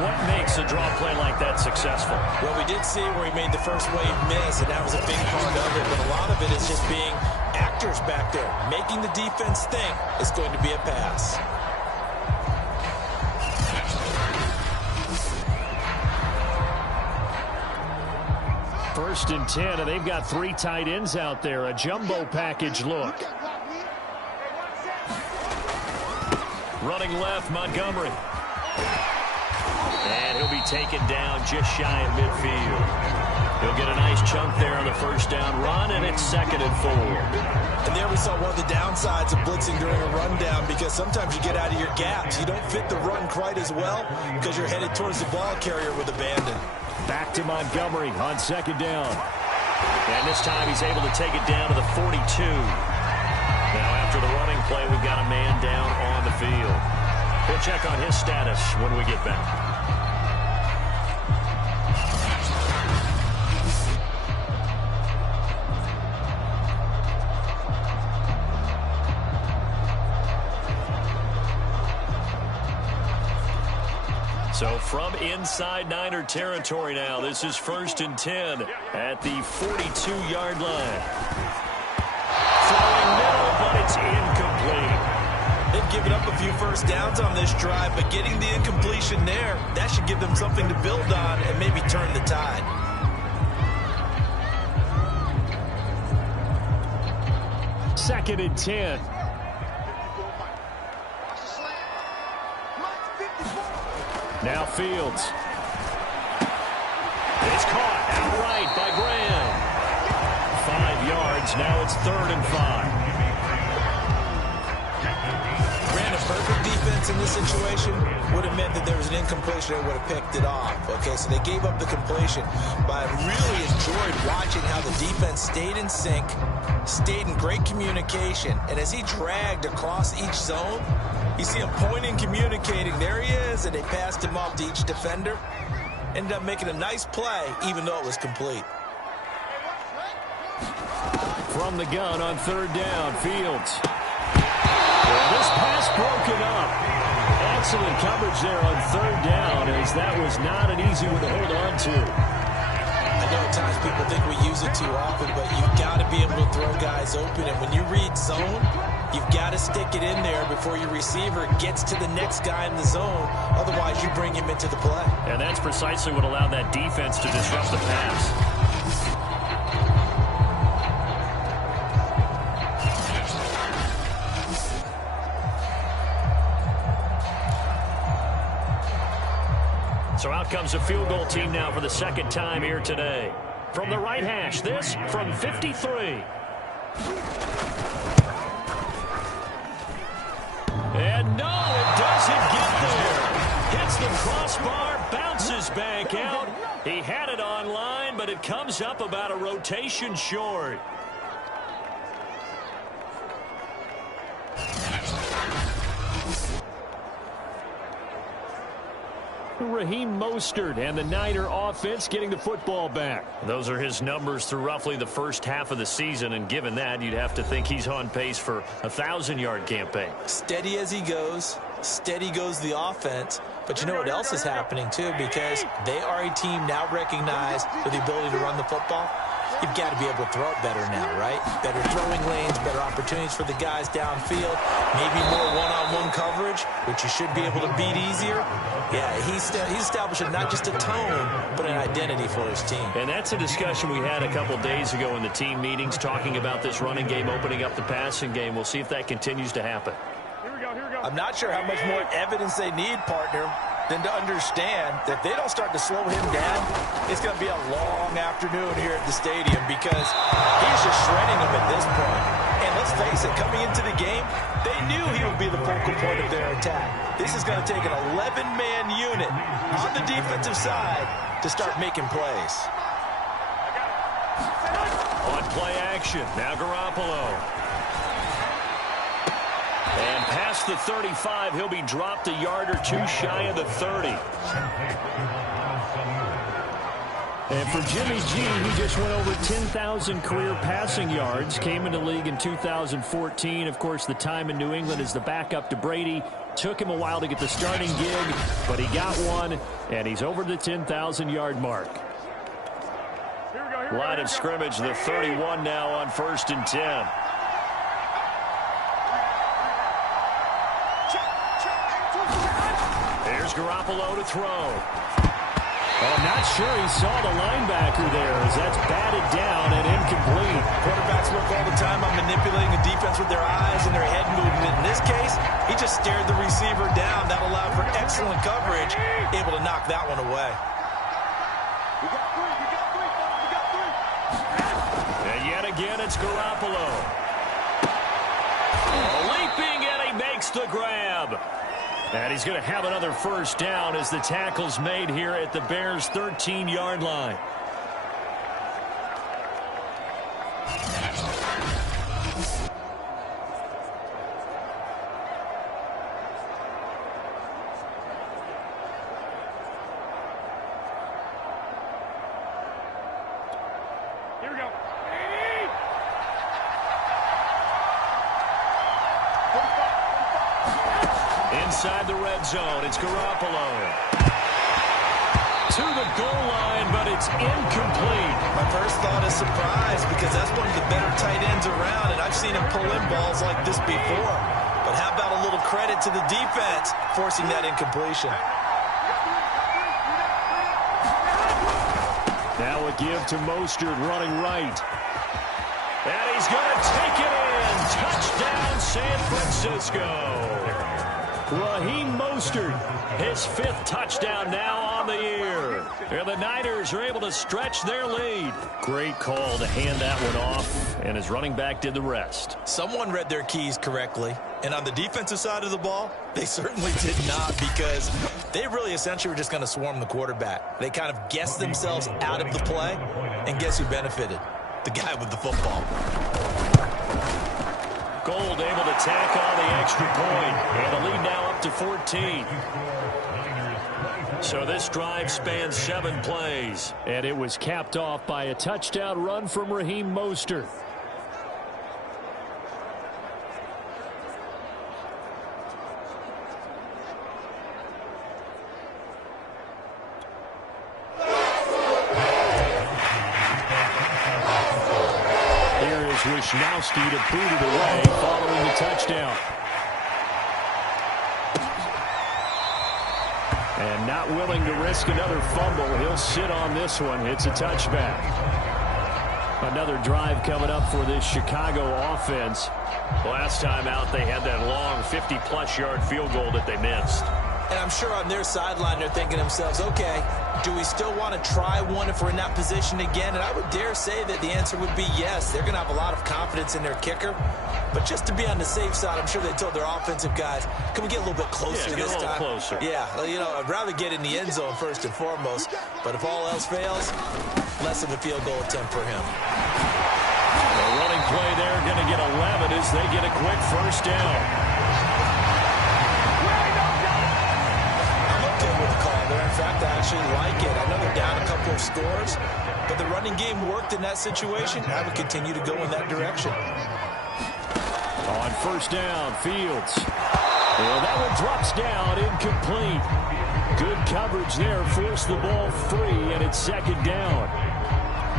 What makes a draw play like that successful? Well, we did see where he made the first wave miss, and that was a big part of it. But a lot of it is just being actors back there. Making the defense think it's going to be a pass. First and 10, and they've got 3 tight ends out there. A jumbo package look. Running left, Montgomery. And he'll be taken down just shy of midfield. He'll get a nice chunk there on the first down run, and it's 2nd and 4. And there we saw one of the downsides of blitzing during a rundown because sometimes you get out of your gaps. You don't fit the run quite as well because you're headed towards the ball carrier with abandon. Back to Montgomery on 2nd down. And this time he's able to take it down to the 42. Now after the running play, we've got a man down on the field. We'll check on his status when we get back. So from inside Niner territory now, this is 1st and 10 at the 42-yard line. Throwing middle, but it's incomplete. They've given up a few first downs on this drive, but getting the incompletion there, that should give them something to build on and maybe turn the tide. Second and 10. Now Fields. It's caught outright by Graham. 5 yards. Now it's 3rd and 5. Ran a perfect defense in this situation would have meant that there was an incompletion that would have picked it off. Okay, so they gave up the completion. But I really enjoyed watching how the defense stayed in sync, stayed in great communication, and as he dragged across each zone, you see him pointing, communicating. There he is, and they passed him off to each defender. Ended up making a nice play, even though it was complete. From the gun on 3rd down, Fields. Well, this pass broken up. Excellent coverage there on 3rd down, as that was not an easy one to hold on to. I know at times people think we use it too often, but you've got to be able to throw guys open. And when you read zone, you've got to stick it in there before your receiver gets to the next guy in the zone. Otherwise, you bring him into the play. And that's precisely what allowed that defense to disrupt the pass. So out comes a field goal team now for the 2nd time here today. From the right hash, this from 53. And no, it doesn't get there. Hits the crossbar, bounces back out. He had it on line, but it comes up about a rotation short. Raheem Mostert and the Niner offense getting the football back. Those are his numbers through roughly the first half of the season, and given that, you'd have to think he's on pace for a 1,000-yard campaign. Steady as he goes, steady goes the offense. But you know what else is happening, too, because they are a team now recognized for the ability to run the football. You've got to be able to throw it better now, right? Better throwing lanes, better opportunities for the guys downfield, maybe more one-on-one coverage, which you should be able to beat easier. Yeah, he's establishing not just a tone, but an identity for his team. And that's a discussion we had a couple days ago in the team meetings, talking about this running game opening up the passing game. We'll see if that continues to happen. I'm not sure how much more evidence they need, partner, than to understand that if they don't start to slow him down, it's going to be a long afternoon here at the stadium, because he's just shredding them at this point. And let's face it, coming into the game, they knew he would be the focal point of their attack. This is going to take an 11-man unit on the defensive side to start making plays. On play action, now Garoppolo. And past the 35, he'll be dropped a yard or two shy of the 30. And for Jimmy G, he just went over 10,000 career passing yards, came into the league in 2014. Of course, the time in New England as the backup to Brady. Took him a while to get the starting gig, but he got one, and he's over the 10,000-yard mark. Line of scrimmage, the 31 now on 1st and 10. Here's Garoppolo to throw. I'm not sure he saw the linebacker there, as that's batted down and incomplete. Quarterbacks work all the time on manipulating the defense with their eyes and their head movement. In this case, he just stared the receiver down. That allowed for excellent coverage, able to knock that one away. And yet again, it's Garoppolo. Leaping, and he makes the grab. And he's going to have another first down as the tackle's made here at the Bears' 13-yard line. inside the red zone. It's Garoppolo. To the goal line, but it's incomplete. My first thought is surprise because that's one of the better tight ends around, and I've seen him pull in balls like this before. But how about a little credit to the defense forcing that incompletion? Now a give to Mostert running right. And he's going to take it in. Touchdown, San Francisco. Raheem Mostert, his 5th touchdown now on the year. And the Niners are able to stretch their lead. Great call to hand that one off, and his running back did the rest. Someone read their keys correctly, and on the defensive side of the ball, they certainly did not, because they really essentially were just going to swarm the quarterback. They kind of guessed themselves out of the play, and guess who benefited? The guy with the football. Gold able to tack on the extra point, and the lead now up to 14. So this drive spans 7 plays. And it was capped off by a touchdown run from Raheem Mostert. Wishnowsky to boot it away following the touchdown. And not willing to risk another fumble, he'll sit on this one. It's a touchback. Another drive coming up for this Chicago offense. Last time out, they had that long 50-plus yard field goal that they missed. And I'm sure on their sideline they're thinking to themselves, okay, do we still want to try one if we're in that position again? And I would dare say that the answer would be yes. They're going to have a lot of confidence in their kicker. But just to be on the safe side, I'm sure they told their offensive guys, can we get a little bit closer this time? Get a little closer. Yeah, you know, I'd rather get in the end zone first and foremost. But if all else fails, less of a field goal attempt for him. The running play there going to get 11 as they get a quick first down. In fact, I actually like it. I know they're down a couple of scores, but the running game worked in that situation. I would continue to go in that direction. On first down, Fields. Well, that one drops down, incomplete. Good coverage there, forced the ball free, and it's second down.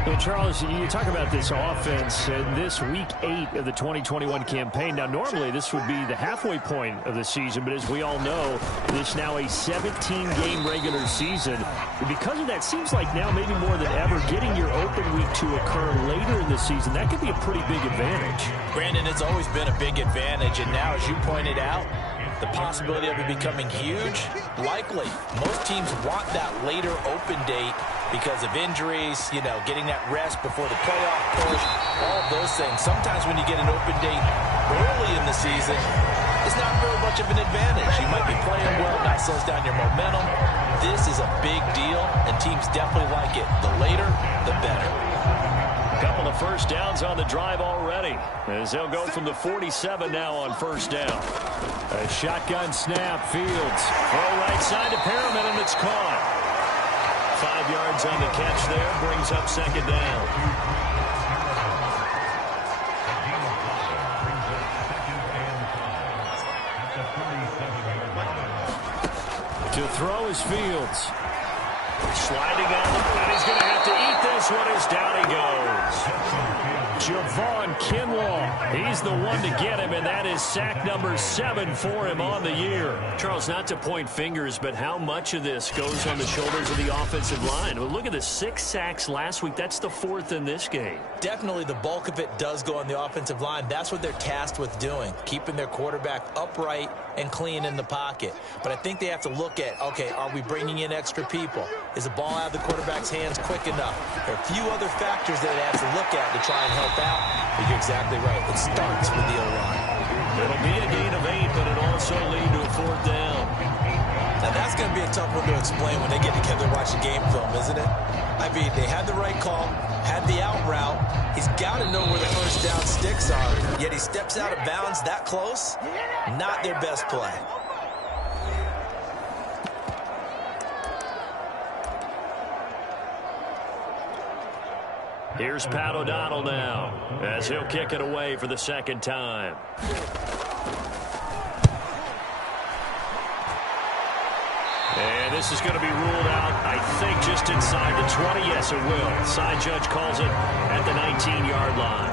And Charles, you talk about this offense in this week 8 of the 2021 campaign. Now, normally this would be the halfway point of the season, but as we all know, this now a 17-game regular season. And because of that, seems like now maybe more than ever, getting your open week to occur later in the season, that could be a pretty big advantage. Brandon, it's always been a big advantage, and now, as you pointed out, the possibility of it becoming huge, likely. Most teams want that later open date because of injuries, you know, getting that rest before the playoff push, all of those things. Sometimes when you get an open date early in the season, it's not very much of an advantage. You might be playing well, that slows down your momentum. This is a big deal, and teams definitely like it. The later, the better. A couple of first downs on the drive already, as they'll go from the 47 now on first down. A shotgun snap, Fields. Throw right side to Perriman, and it's caught. 5 yards on the catch there, brings up second down. To throw is Fields. Sliding on the and he's going to have to eat this one as down he goes. Javon Kinlaw, he's the one to get him, and that is sack number 7 for him on the year. Charles, not to point fingers, but how much of this goes on the shoulders of the offensive line? Well, look at the 6 sacks last week. That's the 4th in this game. Definitely the bulk of it does go on the offensive line. That's what they're tasked with doing, keeping their quarterback upright and clean in the pocket. But I think they have to look at, okay, are we bringing in extra people? Is the ball out of the quarterback's hands quick enough? There are a few other factors that they have to look at to try and help out. But you're exactly right. It starts with the O-line. It'll be a gain of 8, but it'll also lead to a 4th down. Now, that's going to be a tough one to explain when they get together and watch the game film, isn't it? I mean, they had the right call, had the out route. He's got to know where the first down sticks are, yet he steps out of bounds that close. Not their best play. Here's Pat O'Donnell now, as he'll kick it away for the second time. this is going to be ruled out, I think, just inside the 20. Yes, it will. Side judge calls it at the 19-yard line.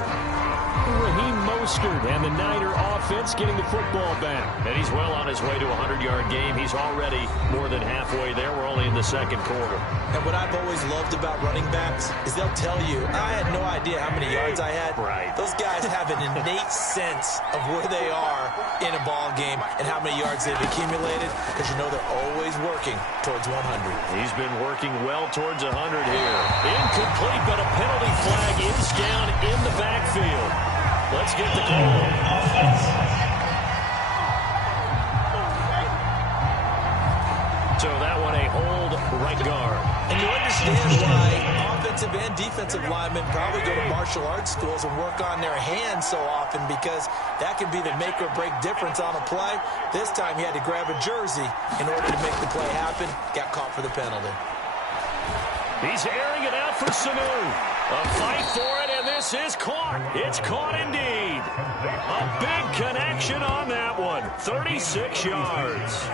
Raheem Mostert and the Niner offense getting the football back. And he's well on his way to a 100-yard game. He's already more than halfway there. We're only in the second quarter. And what I've always loved about running backs is they'll tell you, I had no idea how many yards I had. Right. Those guys have an innate sense of where they are in a ball game and how many yards they've accumulated, because you know they're always working towards 100. He's been working well towards 100 here. Incomplete, but a penalty flag is down in the backfield. Let's get the call. So that one a hold right guard. And you understand why offensive and defensive linemen probably go to martial arts schools and work on their hands so often, because that can be the make or break difference on a play. This time he had to grab a jersey in order to make the play happen. Got caught for the penalty. He's airing it out for Sanu. A fight for it, and this is caught. It's caught indeed. A big connection on that one. 36 yards.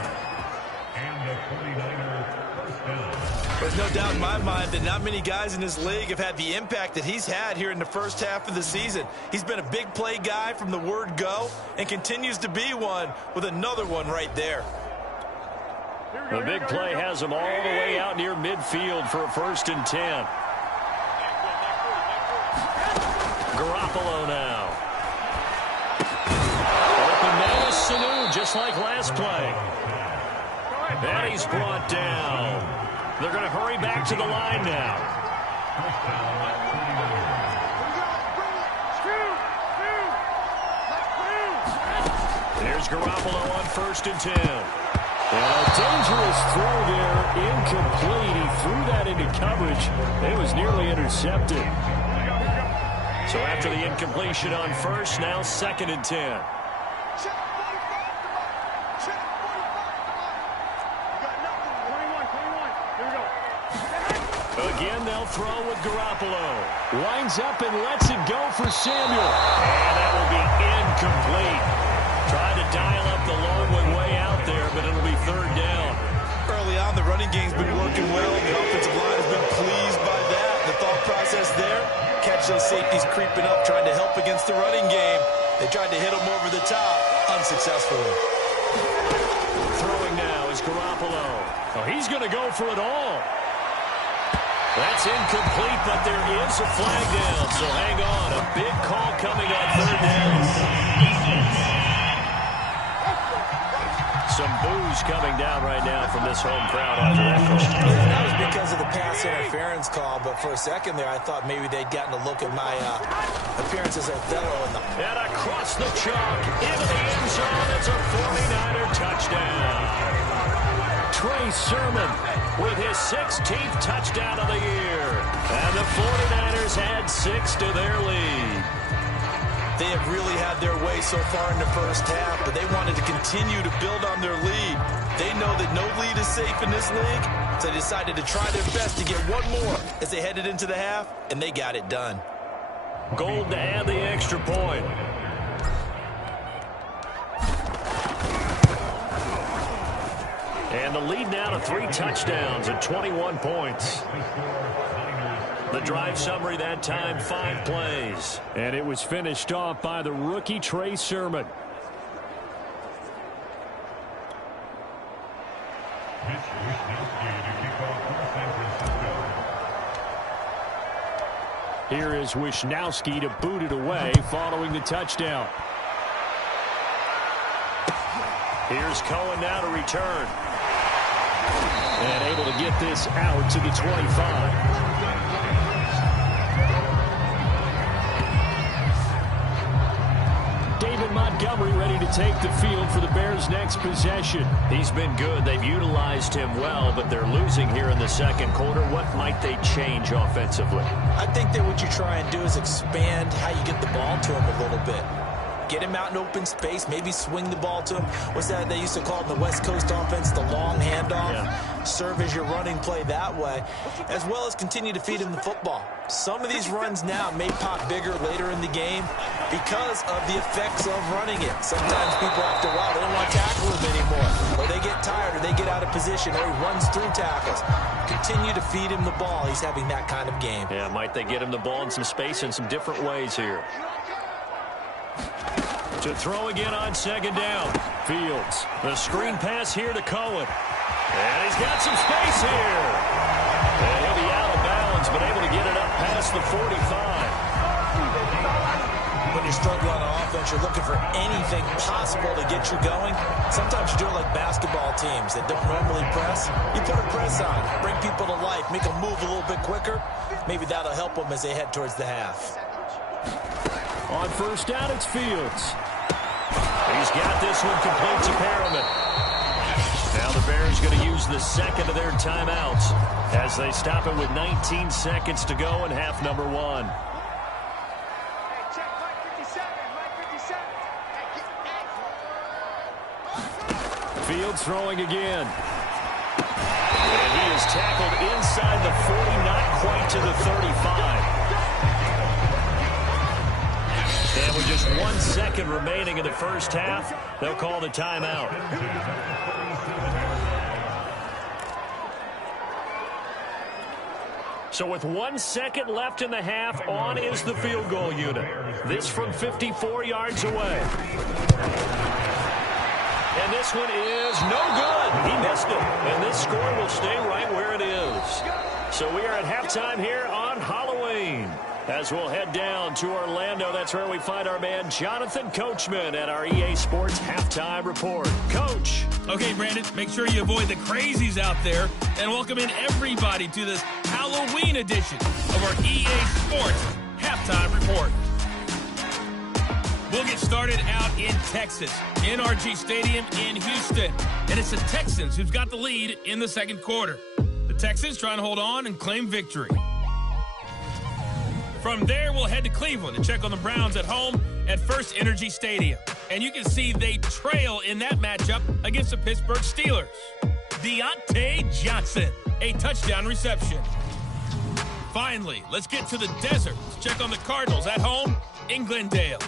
There's no doubt in my mind that not many guys in this league have had the impact that he's had here in the first half of the season. He's been a big play guy from the word go and continues to be one with another one right there. The big play has him all the way out near midfield for a 1st and 10. Garoppolo now. Open man is Sanu, just like last play. And he's brought down. They're going to hurry back to the line now. There's Garoppolo on 1st and 10. And a dangerous throw there, incomplete. He threw that into coverage. It was nearly intercepted. So after the incompletion on 1st, now 2nd and 10. Again, they'll throw with Garoppolo. Winds up and lets it go for Samuel. And that will be incomplete. Tried to dial up the long one way out there, but it'll be 3rd down. Early on, the running game's been working well. The offensive line has been pleased by that. The thought process there, catch those safeties creeping up, trying to help against the running game. They tried to hit them over the top, unsuccessfully. Throwing now is Garoppolo. Oh, he's going to go for it all. That's incomplete, but there is a flag down, so hang on. A big call coming on 3rd down. Some boos coming down right now from this home crowd after that call. Yeah, that was because of the pass interference call, but for a second there I thought maybe they'd gotten a look at my appearance as Othello. And across the chalk, into the end zone, it's a 49er touchdown. Trey Sermon with his 16th touchdown of the year. And the 49ers add 6 to their lead. They have really had their way so far in the first half, but they wanted to continue to build on their lead. They know that no lead is safe in this league, so they decided to try their best to get one more as they headed into the half, and they got it done. Gold to add the extra point. And the lead now to 3 touchdowns and 21 points. The drive summary that time, 5 plays. And it was finished off by the rookie Trey Sermon. Here is Wisnowski to boot it away following the touchdown. Here's Cohen now to return. And able to get this out to the 25. David Montgomery ready to take the field for the Bears' next possession. He's been good. They've utilized him well, but they're losing here in the second quarter. What might they change offensively? I think that what you try and do is expand how you get the ball to him a little bit. Get him out in open space, maybe swing the ball to him. What's that they used to call it in the West Coast offense, the long handoff? Yeah. serve as your running play that way, as well as continue to feed him the football. Some of these runs now may pop bigger later in the game because of the effects of running it. Sometimes people after a while, they don't want to tackle him anymore, or they get tired, or they get out of position, or he runs through tackles. Continue to feed him the ball. He's having that kind of game. Yeah, might they get him the ball in some space in some different ways here. To throw again on second down. Fields. The screen pass here to Cohen. And he's got some space here. And he'll be out of bounds, but able to get it up past the 45. When you're struggling on offense, you're looking for anything possible to get you going. Sometimes you do it like basketball teams that don't normally press. You put a press on, bring people to life, make them move a little bit quicker. Maybe that'll help them as they head towards the half. On first down, it's Fields. He's got this one complete to Perriman. Now the Bears going to use the second of their timeouts as they stop it with 19 seconds to go in half number one. Fields throwing again. And he is tackled inside the 40, not quite to the 35. And with just 1 second remaining in the first half, they'll call the timeout. So with 1 second left in the half, on is the field goal unit. This from 54 yards away. And this one is no good. He missed it. And this score will stay right where it is. So we are at halftime here on Halloween. As we'll head down to Orlando, that's where we find our man Jonathan Coachman at our EA Sports Halftime Report. Coach. Okay, Brandon, make sure you avoid the crazies out there and welcome in everybody to this Halloween edition of our EA Sports Halftime Report. We'll get started out in Texas, NRG Stadium in Houston. And it's the Texans who've got the lead in the second quarter. The Texans trying to hold on and claim victory. From there, we'll head to Cleveland to check on the Browns at home at First Energy Stadium. And you can see they trail in that matchup against the Pittsburgh Steelers. Deontay Johnson, a touchdown reception. Finally, let's get to the desert to check on the Cardinals at home in Glendale.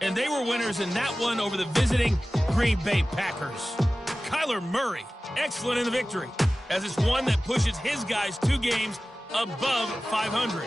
And they were winners in that one over the visiting Green Bay Packers. Kyler Murray, excellent in the victory, as it's one that pushes his guys 2 games above 500.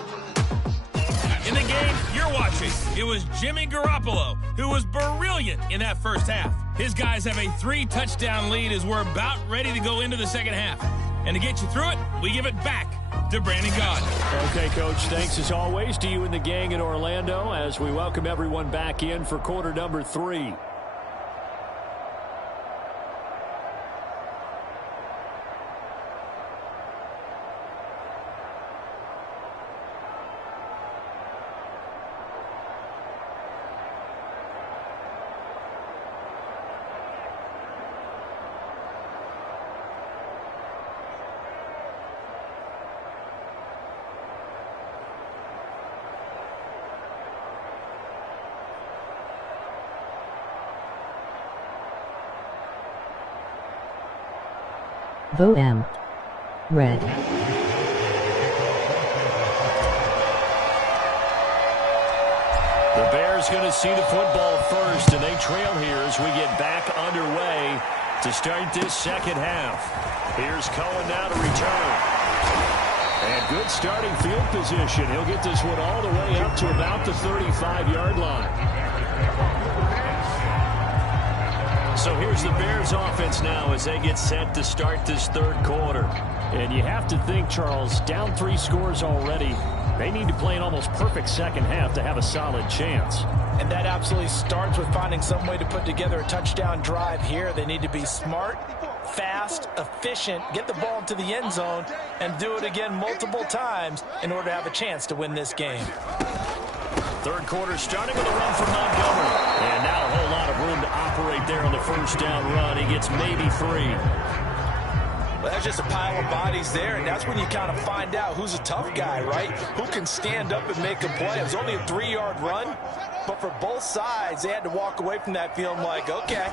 In the game you're watching, it was Jimmy Garoppolo who was brilliant in that first half. His guys have a 3-touchdown lead as we're about ready to go into the second half. And to get you through it, we give it back to Brandon Gaudin. Okay, Coach, thanks as always to you and the gang in Orlando as we welcome everyone back in for quarter number 3. Vote M. Red. The Bears going to see the football first, and they trail here as we get back underway to start this second half. Here's Cohen now to return. And good starting field position. He'll get this one all the way up to about the 35-yard line. So here's the Bears offense now as they get set to start this third quarter. And you have to think, Charles, down 3 scores already. They need to play an almost perfect second half to have a solid chance. And that absolutely starts with finding some way to put together a touchdown drive here. They need to be smart, fast, efficient, get the ball into the end zone, and do it again multiple times in order to have a chance to win this game. Third quarter starting with a run from Montgomery. And now a whole lot of room to operate there on the first down run. He gets maybe 3. Well, that's just a pile of bodies there, and that's when you kind of find out who's a tough guy, right? Who can stand up and make a play. It was only a 3-yard run, but for both sides, they had to walk away from that feeling like, okay,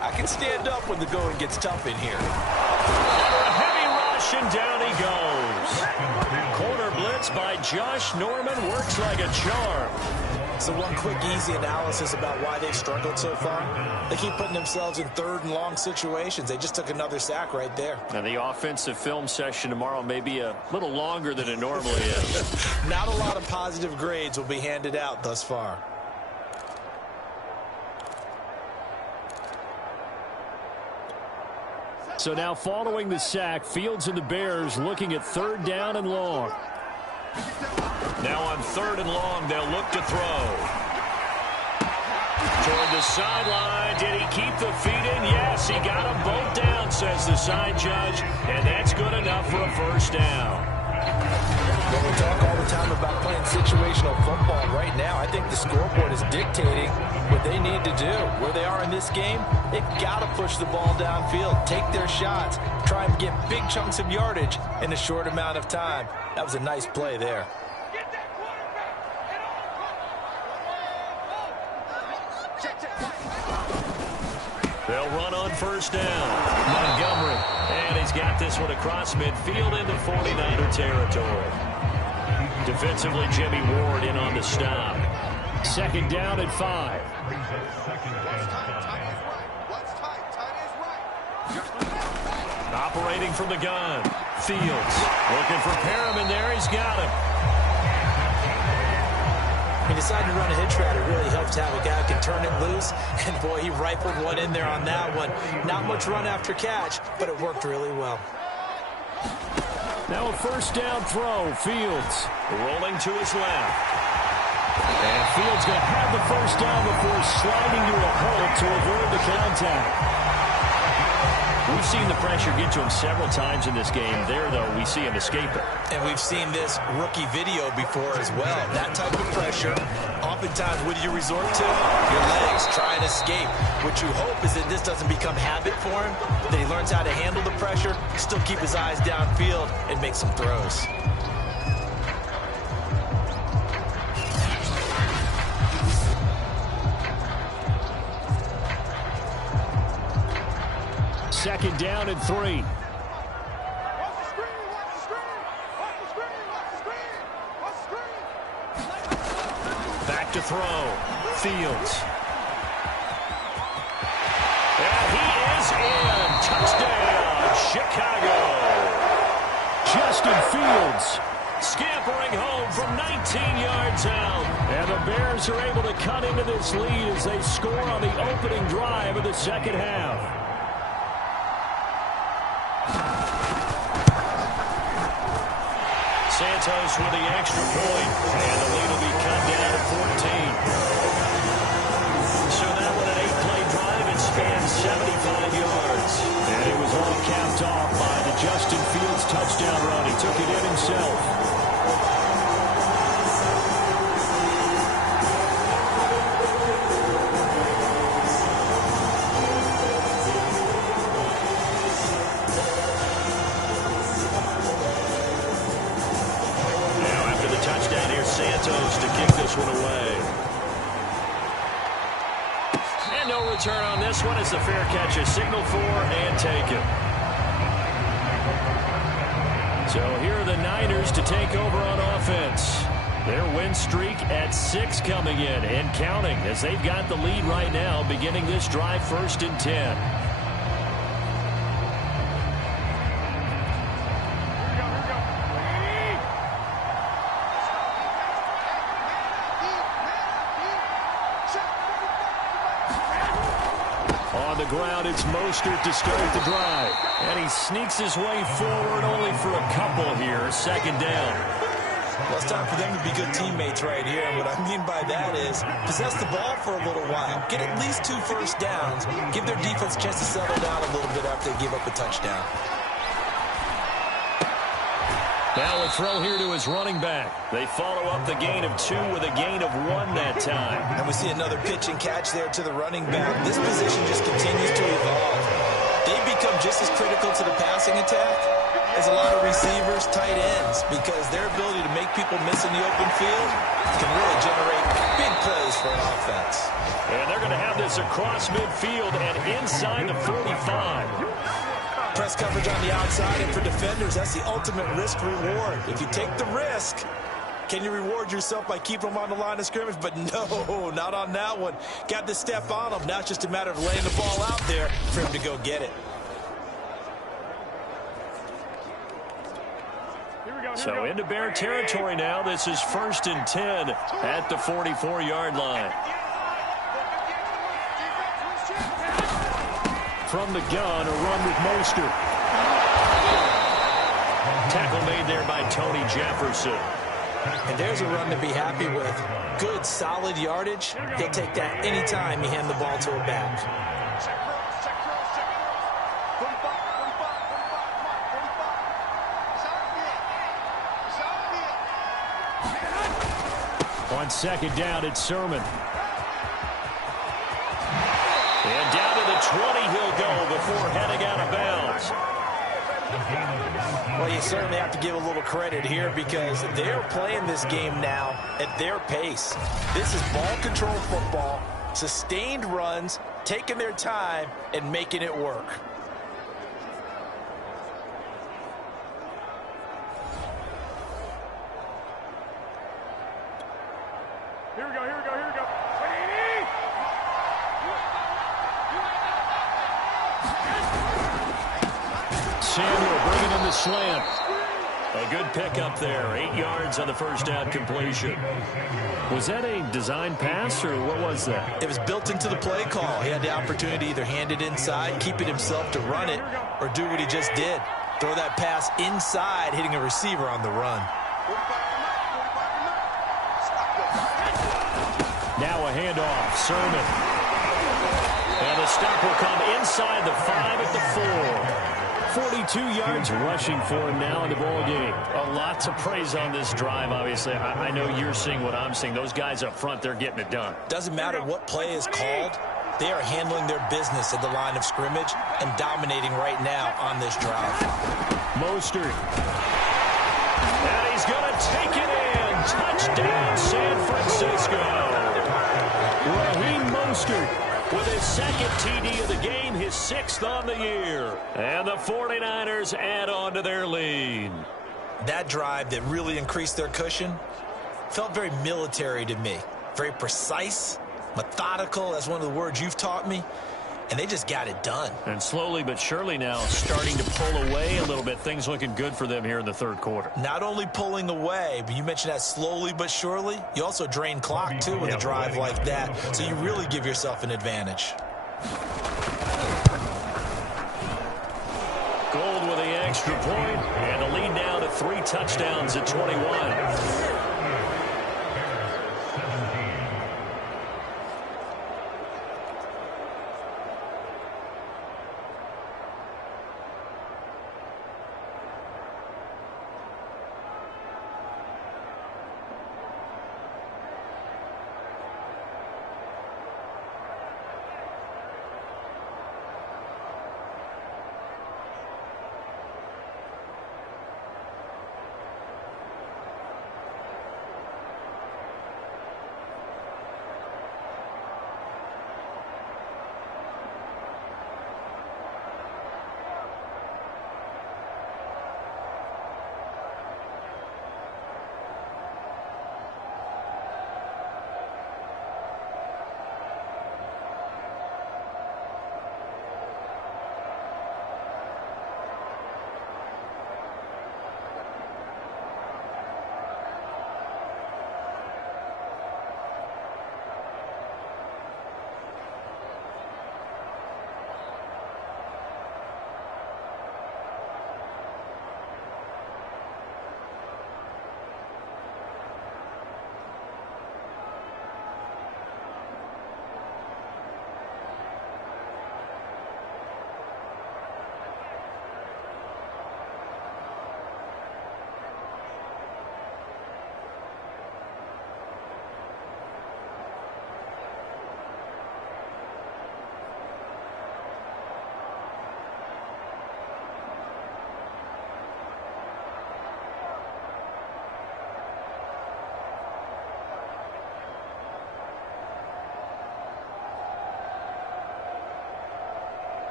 I can stand up when the going gets tough in here. A heavy run pitch, and down he goes. Corner blitz by Josh Norman works like a charm. So one quick, easy analysis about why they've struggled so far. They keep putting themselves in third and long situations. They just took another sack right there. Now, the offensive film session tomorrow may be a little longer than it normally is. Not a lot of positive grades will be handed out thus far. So now following the sack, Fields and the Bears looking at third down and long. Now on third and long, they'll look to throw. Toward the sideline. Did he keep the feet in? Yes, he got them both down, says the side judge. And that's good enough for a first down. Well, we talk all the time about playing situational football. Right now, I think the scoreboard is dictating what they need to do. Where they are in this game, they've got to push the ball downfield, take their shots, try and get big chunks of yardage in a short amount of time. That was a nice play there. They'll run on first down. Montgomery. And he's got this one across midfield into 49er territory. Defensively, Jimmy Ward in on the stop. Second down at 5. Operating from the gun. Fields looking for Perriman there. He's got him. He decided to run a hitch route. It really helps to have a guy who can turn it loose. And, boy, he rifled one in there on that one. Not much run after catch, but it worked really well. Now a first down throw. Fields rolling to his left. And Fields going to have the first down before sliding to a halt to avoid the contact. We've seen the pressure get to him several times in this game. There, though, we see him escape it. And we've seen this rookie video before as well. That type of pressure, oftentimes, what do you resort to? Your legs, try and escape. What you hope is that this doesn't become habit for him, that he learns how to handle the pressure, still keep his eyes downfield, and make some throws. Second down and 3. Back to throw. Fields. And he is in. Touchdown, Chicago. Justin Fields scampering home from 19 yards out. And the Bears are able to cut into this lead as they score on the opening drive of the second half. Santos with the extra point, and the lead will be cut down to 14. So that one an 8-play drive, it spans 75 yards. And it was all capped off by the Justin Fields touchdown run. He took it in himself. Santos to kick this one away. And no return on this one as the fair catch is signaled for and taken. So here are the Niners to take over on offense. Their win streak at 6 coming in and counting as they've got the lead right now beginning this drive 1st and 10. Ground, it's Mostert to start the drive. And he sneaks his way forward only for a couple here. Second down. Well, it's time for them to be good teammates right here. And what I mean by that is possess the ball for a little while. Get at least 2 first downs. Give their defense a chance to settle down a little bit after they give up a touchdown. Now a throw here to his running back. They follow up the gain of 2 with a gain of 1 that time. And we see another pitch and catch there to the running back. This position just continues to evolve. They become just as critical to the passing attack as a lot of receivers, tight ends, because their ability to make people miss in the open field can really generate big plays for an offense. And they're going to have this across midfield and inside the 45. Press coverage on the outside, and for defenders, that's the ultimate risk-reward. If you take the risk, can you reward yourself by keeping them on the line of scrimmage? But no, not on that one. Got the step on them. Now it's just a matter of laying the ball out there for him to go get it. So into Bear territory now. This is 1st and 10 at the 44-yard line. From the gun, a run with Mostert. Tackle made there by Tony Jefferson. And there's a run to be happy with. Good, solid yardage. He'll take that anytime you hand the ball to a back. On 2nd down, it's Sermon. And down to the 20 he'll go before heading out of bounds. Well, you certainly have to give a little credit here because they're playing this game now at their pace. This is ball control football, sustained runs, taking their time and making it work. Here we go. Samuel bringing in the slant. A good pickup there. 8 yards on the first down completion. Was that a design pass, or what was that? It was built into the play call. He had the opportunity to either hand it inside, keep it himself to run it, or do what he just did. Throw that pass inside, hitting a receiver on the run. Now a handoff. Sermon. And the stop will come inside the 5 at the 4. 42 yards rushing for him now in the ball game. A lot to praise on this drive, obviously. I know you're seeing what I'm seeing. Those guys up front, they're getting it done. Doesn't matter what play is called. They are handling their business at the line of scrimmage and dominating right now on this drive. Mostert. And he's going to take it in. Touchdown, San Francisco. Raheem Mostert with his 2nd TD of the game, his 6th on the year. And the 49ers add on to their lead. That drive that really increased their cushion felt very military to me. Very precise, methodical, that's one of the words you've taught me. And they just got it done. And slowly but surely now starting to pull away a little bit. Things looking good for them here in the 3rd quarter. Not only pulling away, but you mentioned that slowly but surely. You also drain clock, too, with a drive like that. So you really give yourself an advantage. Gold with the extra point, and the lead now to 3 touchdowns at 21.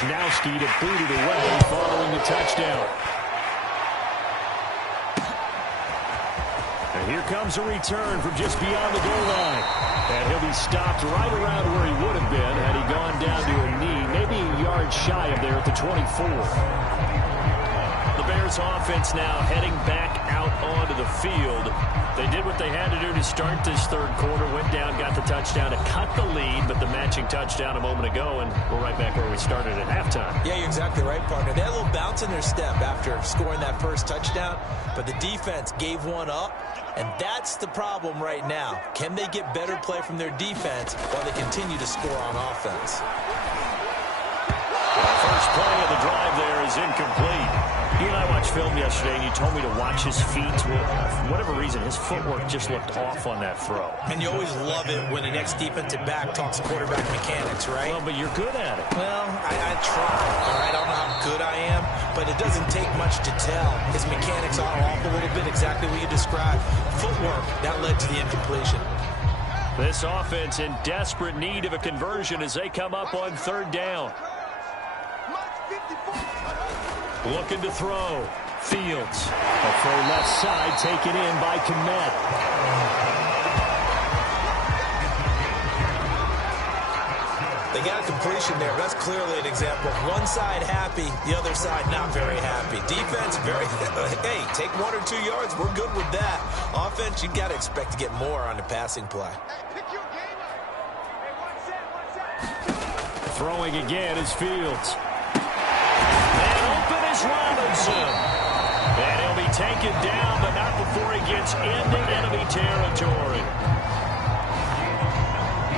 Wishnowski to boot it away following the touchdown. And here comes a return from just beyond the goal line. And he'll be stopped right around where he would have been had he gone down to a knee, maybe a yard shy of there at the 24. The Bears offense now heading back out onto the field. They did what they had to do to start this third quarter, went down, got the touchdown to cut the lead, but the matching touchdown a moment ago, and we're right back where we started at halftime. Yeah, you're exactly right, partner. They had a little bounce in their step after scoring that first touchdown, but the defense gave one up, and that's the problem right now. Can they get better play from their defense while they continue to score on offense? The first play of the drive there is incomplete. You and I watched film yesterday, and you told me to watch his feet. Well, for whatever reason, his footwork just looked off on that throw. And you always love it when the next defensive back talks quarterback mechanics, right? Well, but you're good at it. Well, I try, all right? I don't know how good I am, but it doesn't take much to tell. His mechanics are off a little bit, exactly what you described. Footwork, that led to the incompletion. This offense in desperate need of a conversion as they come up on third down. Looking to throw. Fields. A throw left side taken in by Kmet. They got a completion there. That's clearly an example of one side happy, the other side not very happy. Defense, very, hey, take 1 or 2 yards. We're good with that. Offense, you got to expect to get more on the passing play. Throwing again is Fields. Open is Robinson. And he'll be taken down, but not before he gets into enemy territory.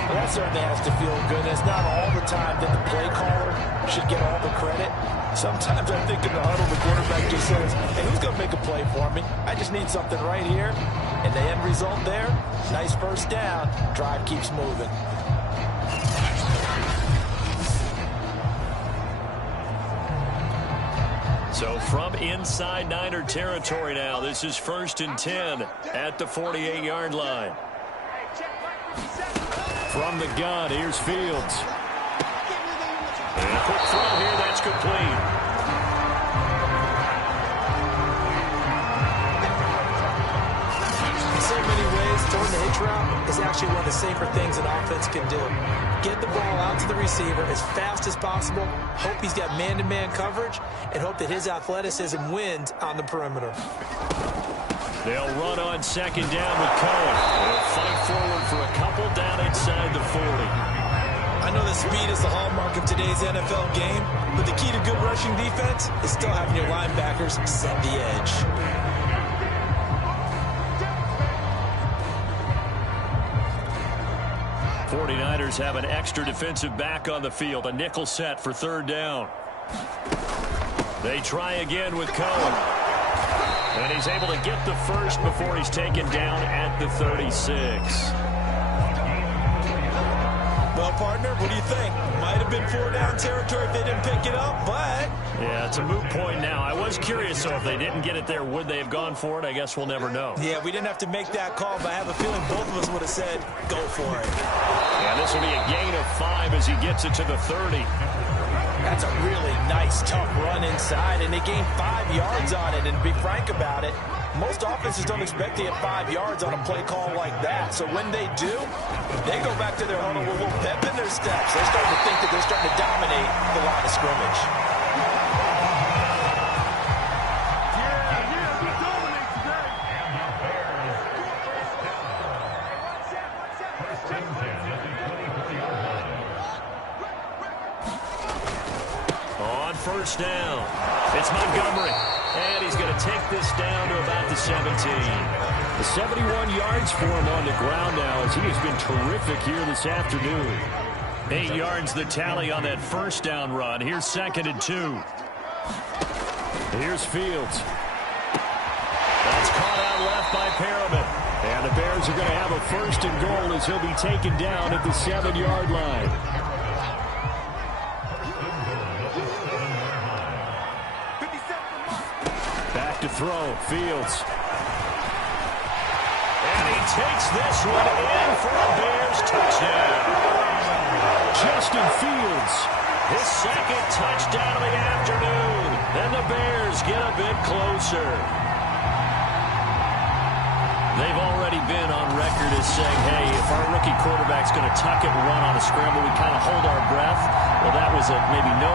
Well, that certainly has to feel good. It's not all the time that the play caller should get all the credit. Sometimes I think in the huddle, the quarterback just says, hey, who's going to make a play for me? I just need something right here. And the end result there, nice first down. Drive keeps moving. So from inside Niner territory now, this is 1st and 10 at the 48-yard line. From the gun, here's Fields. And a quick throw here, that's complete. In so many ways, throwing the hitch route is actually one of the safer things an offense can do. Get the ball out to the receiver as fast as possible, hope he's got man-to-man coverage, and hope that his athleticism wins on the perimeter. They'll run on second down with Cohen. They'll fight forward for a couple down inside the 40. I know that speed is the hallmark of today's NFL game, but the key to good rushing defense is still having your linebackers set the edge. '49ers have an extra defensive back on the field, a nickel set for third down. They try again with Cohen. And he's able to get the first before he's taken down at the 36. Well, partner, what do you think? Might have been 4-down territory if they didn't pick it up, but... Yeah, it's a moot point now. I was curious, though, if they didn't get it there, would they have gone for it? I guess we'll never know. Yeah, we didn't have to make that call, but I have a feeling both of us would have said, go for it. Yeah, this will be a gain of 5 as he gets it to the 30. That's a really nice, tough run inside, and they gained 5 yards on it. And to be frank about it, most offenses don't expect to get 5 yards on a play call like that. So when they do, they go back to their huddle with a little pep in their steps. They're starting to think that they're starting to dominate the line of scrimmage. First down. It's Montgomery. And he's going to take this down to about the 17. The 71 yards for him on the ground now as he has been terrific here this afternoon. 8 yards the tally on that first down run. Here's 2nd and 2. Here's Fields. That's caught out left by Perriman. And the Bears are going to have a 1st and goal as he'll be taken down at the 7-yard line. To throw, Fields. And he takes this one in for a Bears touchdown. Justin Fields His second touchdown of the afternoon. And the Bears get a bit closer. They've already been on record as saying, hey, if our rookie quarterback's going to tuck it and run on a scramble, we kind of hold our breath. Well, that was a maybe no,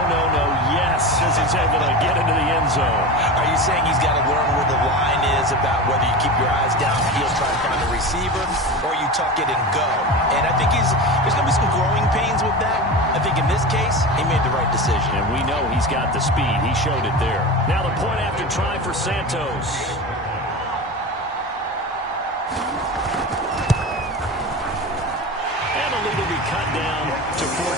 yes, as he's able to get into the end zone. Are you saying he's got to learn where the line is about whether you keep your eyes downfield trying to find a receiver or you tuck it and go? And I think there's going to be some growing pains with that. I think in this case, he made the right decision. And we know he's got the speed. He showed it there. Now the point after try for Santos. Cut down to 14.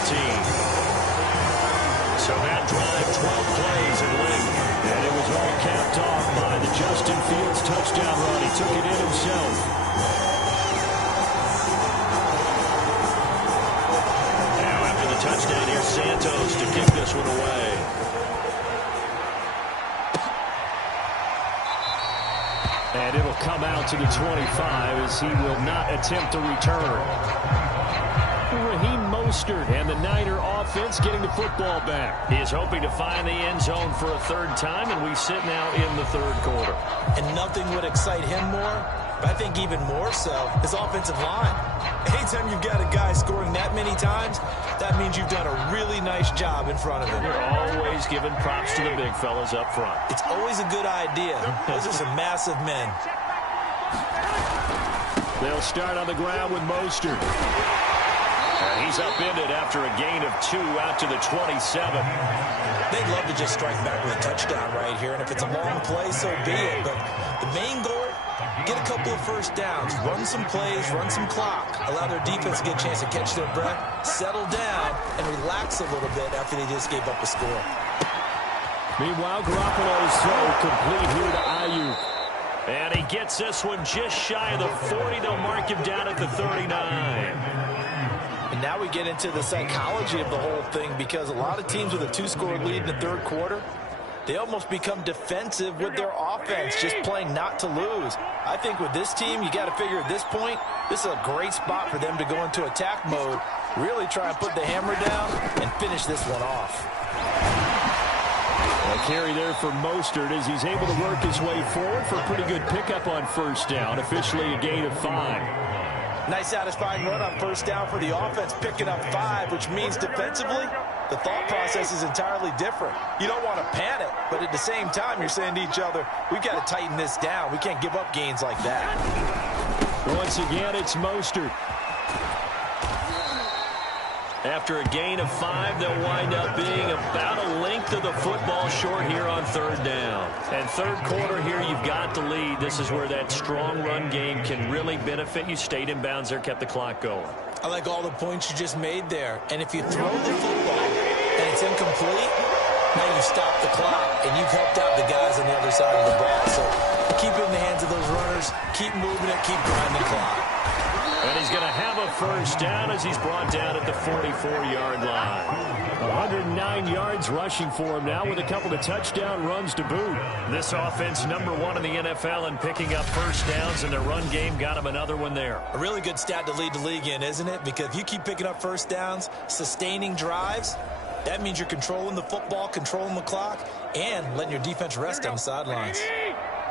So that drive, 12 plays in length. And it was all capped off by the Justin Fields touchdown run. He took it in himself. Now after the touchdown, here's Santos to kick this one away. And it'll come out to the 25 as he will not attempt to return. Raheem Mostert and the Niner offense getting the football back. He is hoping to find the end zone for a third time, and we sit now in the third quarter. And nothing would excite him more, but I think even more so, his offensive line. Anytime you've got a guy scoring that many times, that means you've done a really nice job in front of him. You're always giving props to the big fellas up front. It's always a good idea. Those are some massive men. They'll start on the ground with Mostert. And he's upended after a gain of 2 out to the 27. They'd love to just strike back with a touchdown right here, and if it's a long play, so be it. But the main goal, get a couple of first downs, run some plays, run some clock, allow their defense to get a chance to catch their breath, settle down, and relax a little bit after they just gave up a score. Meanwhile, Garoppolo's throw complete here to Ayuk. And he gets this one just shy of the 40. They'll mark him down at the 39. And now we get into the psychology of the whole thing, because a lot of teams with a 2-score lead in the third quarter, they almost become defensive with their offense, just playing not to lose. I think with this team, you got to figure at this point, this is a great spot for them to go into attack mode, really try and put the hammer down and finish this one off. A carry there for Mostert as he's able to work his way forward for a pretty good pickup on first down, officially a gain of 5. Nice satisfying run on first down for the offense, picking up 5, which means defensively, the thought process is entirely different. You don't want to panic, but at the same time, you're saying to each other, we've got to tighten this down. We can't give up gains like that. Once again, it's Mostert. After a gain of 5, they'll wind up being about a length of the football short here on third down. And third quarter here, you've got the lead. This is where that strong run game can really benefit you. Stayed in bounds there, kept the clock going. I like all the points you just made there. And if you throw the football and it's incomplete, now you stop the clock and you've helped out the guys on the other side of the ball. So keep it in the hands of those runners, keep moving it, keep grinding the clock. And he's going to have a first down as he's brought down at the 44-yard line. 109 yards rushing for him now with a couple of touchdown runs to boot. This offense #1 in the NFL in picking up first downs, and their run game got him another one there. A really good stat to lead the league in, isn't it? Because if you keep picking up first downs, sustaining drives, that means you're controlling the football, controlling the clock, and letting your defense rest on the sidelines.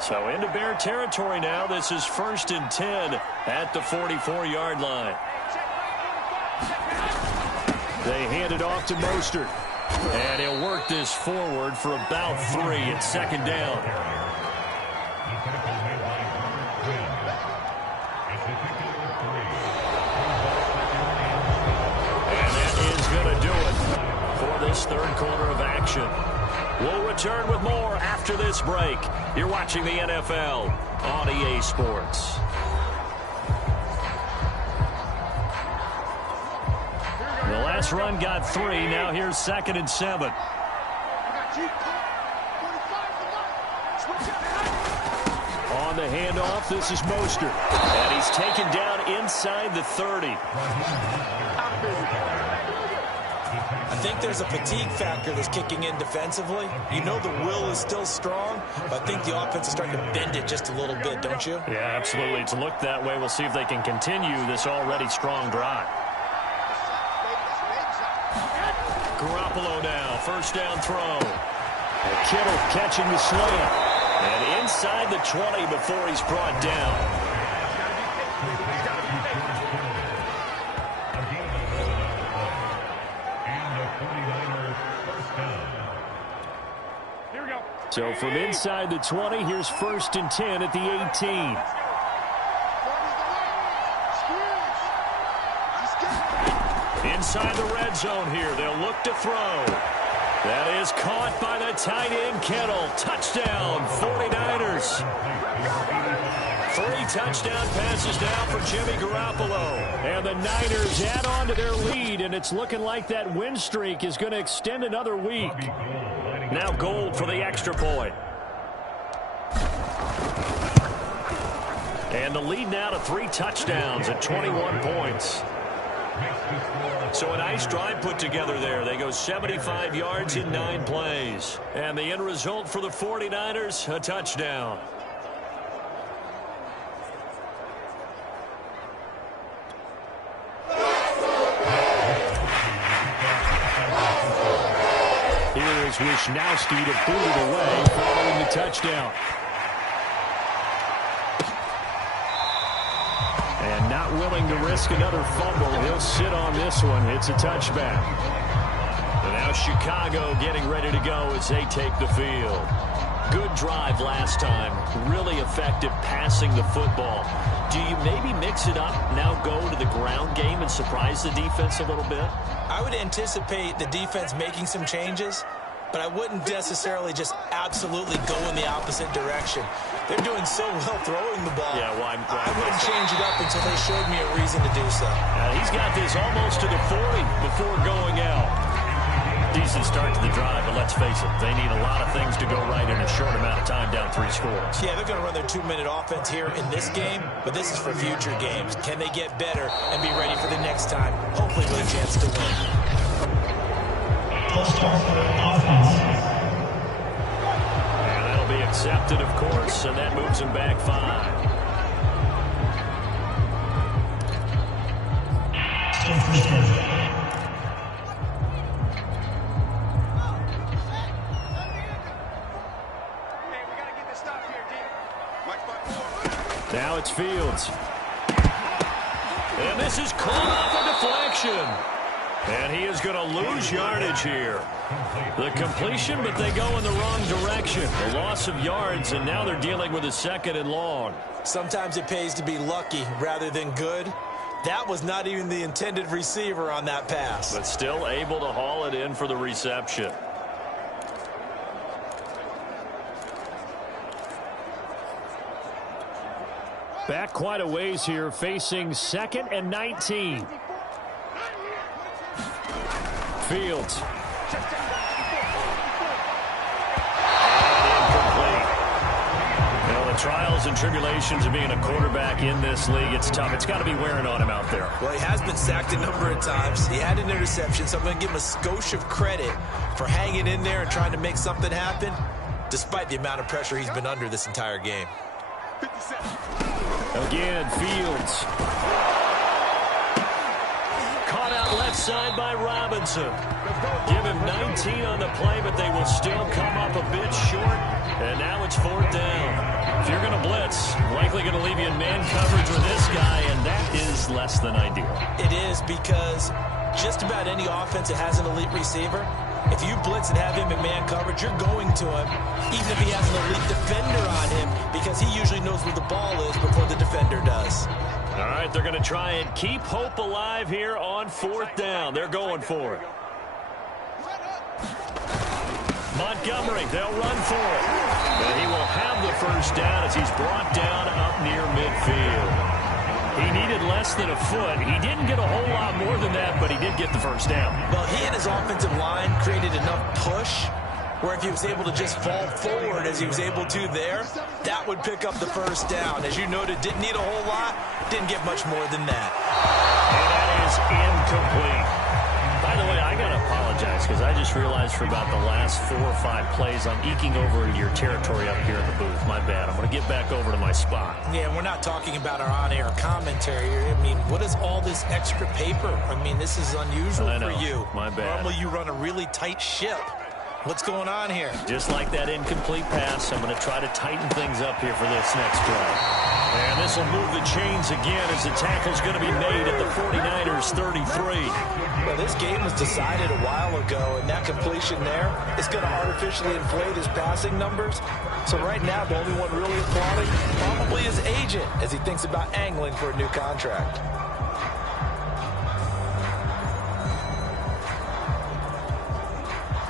So into Bear territory now. This is 1st and 10 at the 44-yard line. They hand it off to Mostert. And he'll work this forward for about 3 at second down. And that is going to do it for this third quarter of action. We'll return with more after this break. You're watching the NFL on EA Sports. The last run got 3. Now here's 2nd and 7. On the handoff, this is Mostert. And he's taken down inside the 30. I think there's a fatigue factor that's kicking in defensively. You know the will is still strong, but I think the offense is starting to bend it just a little bit, don't you? Yeah, absolutely. It's looked that way. We'll see if they can continue this already strong drive. Garoppolo now, first down throw. And Kittle catching the slant. And inside the 20 before he's brought down. So from inside the 20, here's 1st and 10 at the 18. Inside the red zone here, they'll look to throw. That is caught by the tight end, Kittle. Touchdown, 49ers. 3 touchdown passes now for Jimmy Garoppolo. And the Niners add on to their lead, and it's looking like that win streak is going to extend another week. Now Gold for the extra point. And the lead now to 3 touchdowns at 21 points. So a nice drive put together there. They go 75 yards in 9 plays. And the end result for the 49ers, a touchdown. Here is Wisnowski to boot it away following the touchdown. And not willing to risk another fumble. He'll sit on this one. It's a touchback. And now Chicago getting ready to go as they take the field. Good drive last time. Really effective passing the football. Do you maybe mix it up, now go to the ground game and surprise the defense a little bit? I would anticipate the defense making some changes, but I wouldn't necessarily just absolutely go in the opposite direction. They're doing so well throwing the ball. Yeah, I wouldn't change it up until they showed me a reason to do so. He's got this almost to the 40 before going out. Decent start to the drive, but let's face it, they need a lot of things to go right in a short amount of time down 3 scores. Yeah, they're going to run their 2-minute offense here in this game, but this is for future games. Can they get better and be ready for the next time, hopefully with a chance to win? And that'll be accepted, of course, and that moves him back 5. Now it's Fields. And this is caught off a deflection. And he is going to lose yardage here. The completion, but they go in the wrong direction. A loss of yards, and now they're dealing with a 2nd and long. Sometimes it pays to be lucky rather than good. That was not even the intended receiver on that pass. But still able to haul it in for the reception. Back quite a ways here, facing 2nd and 19. Fields. And incomplete. You know, the trials and tribulations of being a quarterback in this league, it's tough. It's got to be wearing on him out there. Well, he has been sacked a number of times. He had an interception, so I'm going to give him a skosh of credit for hanging in there and trying to make something happen, despite the amount of pressure he's been under this entire game. Again, Fields. Caught out left side by Robinson. Give him 19 on the play, but they will still come up a bit short. And now it's 4th down. If you're going to blitz, likely going to leave you in man coverage with this guy, and that is less than ideal. It is, because just about any offense that has an elite receiver, if you blitz and have him in man coverage, you're going to him, even if he has an elite defender on him, because he usually knows where the ball is before the defender does. All right, they're going to try and keep hope alive here on 4th down. They're going for it. Montgomery, they'll run for it. But he will have the first down as he's brought down up near midfield. He needed less than a foot. He didn't get a whole lot more than that, but he did get the first down. Well, he and his offensive line created enough push where if he was able to just fall forward as he was able to there, that would pick up the first down. As you noted, didn't need a whole lot, didn't get much more than that. And that is incomplete. By the way, I got to apologize. apologize because I just realized for about the last 4 or 5 plays I'm eking over into your territory up here in the booth. My bad. I'm going to get back over to my spot. Yeah, we're not talking about our on-air commentary. I mean, what is all this extra paper? I mean, this is unusual for you. My bad. Normally you run a really tight ship. What's going on here? Just like that incomplete pass, I'm going to try to tighten things up here for this next play. And this will move the chains again as the tackle's going to be made at the 49ers 33. Well, this game was decided a while ago, and that completion there is going to artificially inflate his passing numbers. So right now, the only one really applauding probably his agent as he thinks about angling for a new contract.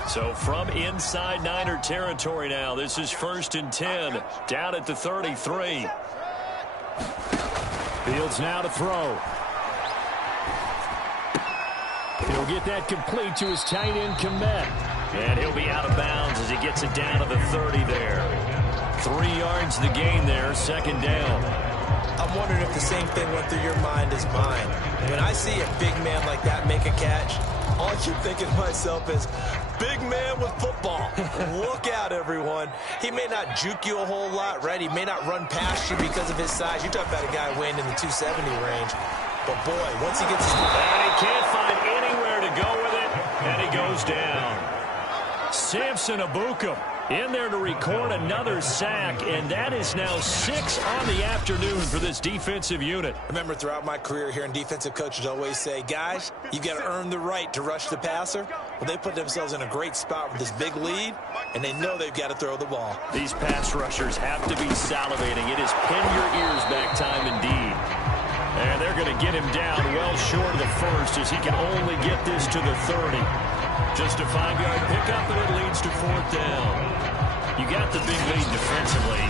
So from inside Niner territory now, this is 1st and 10, down at the 33. Fields now to throw. He'll get that complete to his tight end, Kmet. And he'll be out of bounds as he gets it down to the 30 there. 3 yards the gain there, 2nd down. I'm wondering if the same thing went through your mind as mine. When I see a big man like that make a catch, all I keep thinking to myself is, big man with football. Look out, everyone. He may not juke you a whole lot, right? He may not run past you because of his size. You're talking about a guy weighing in the 270 range. But, boy, once he gets his... And he can't find anywhere to go with it, and he goes down. Samson Ebukam in there to record another sack, and that is now 6 on the afternoon for this defensive unit. Remember, throughout my career here in defensive coaches always say, guys, you got to earn the right to rush the passer. Well, they put themselves in a great spot with this big lead, and they know they've got to throw the ball. These pass rushers have to be salivating. It is pin your ears back time indeed. And they're going to get him down well short of the first as he can only get this to the 30. Just a 5-yard pickup, and it leads to 4th down. You got the big lead defensively,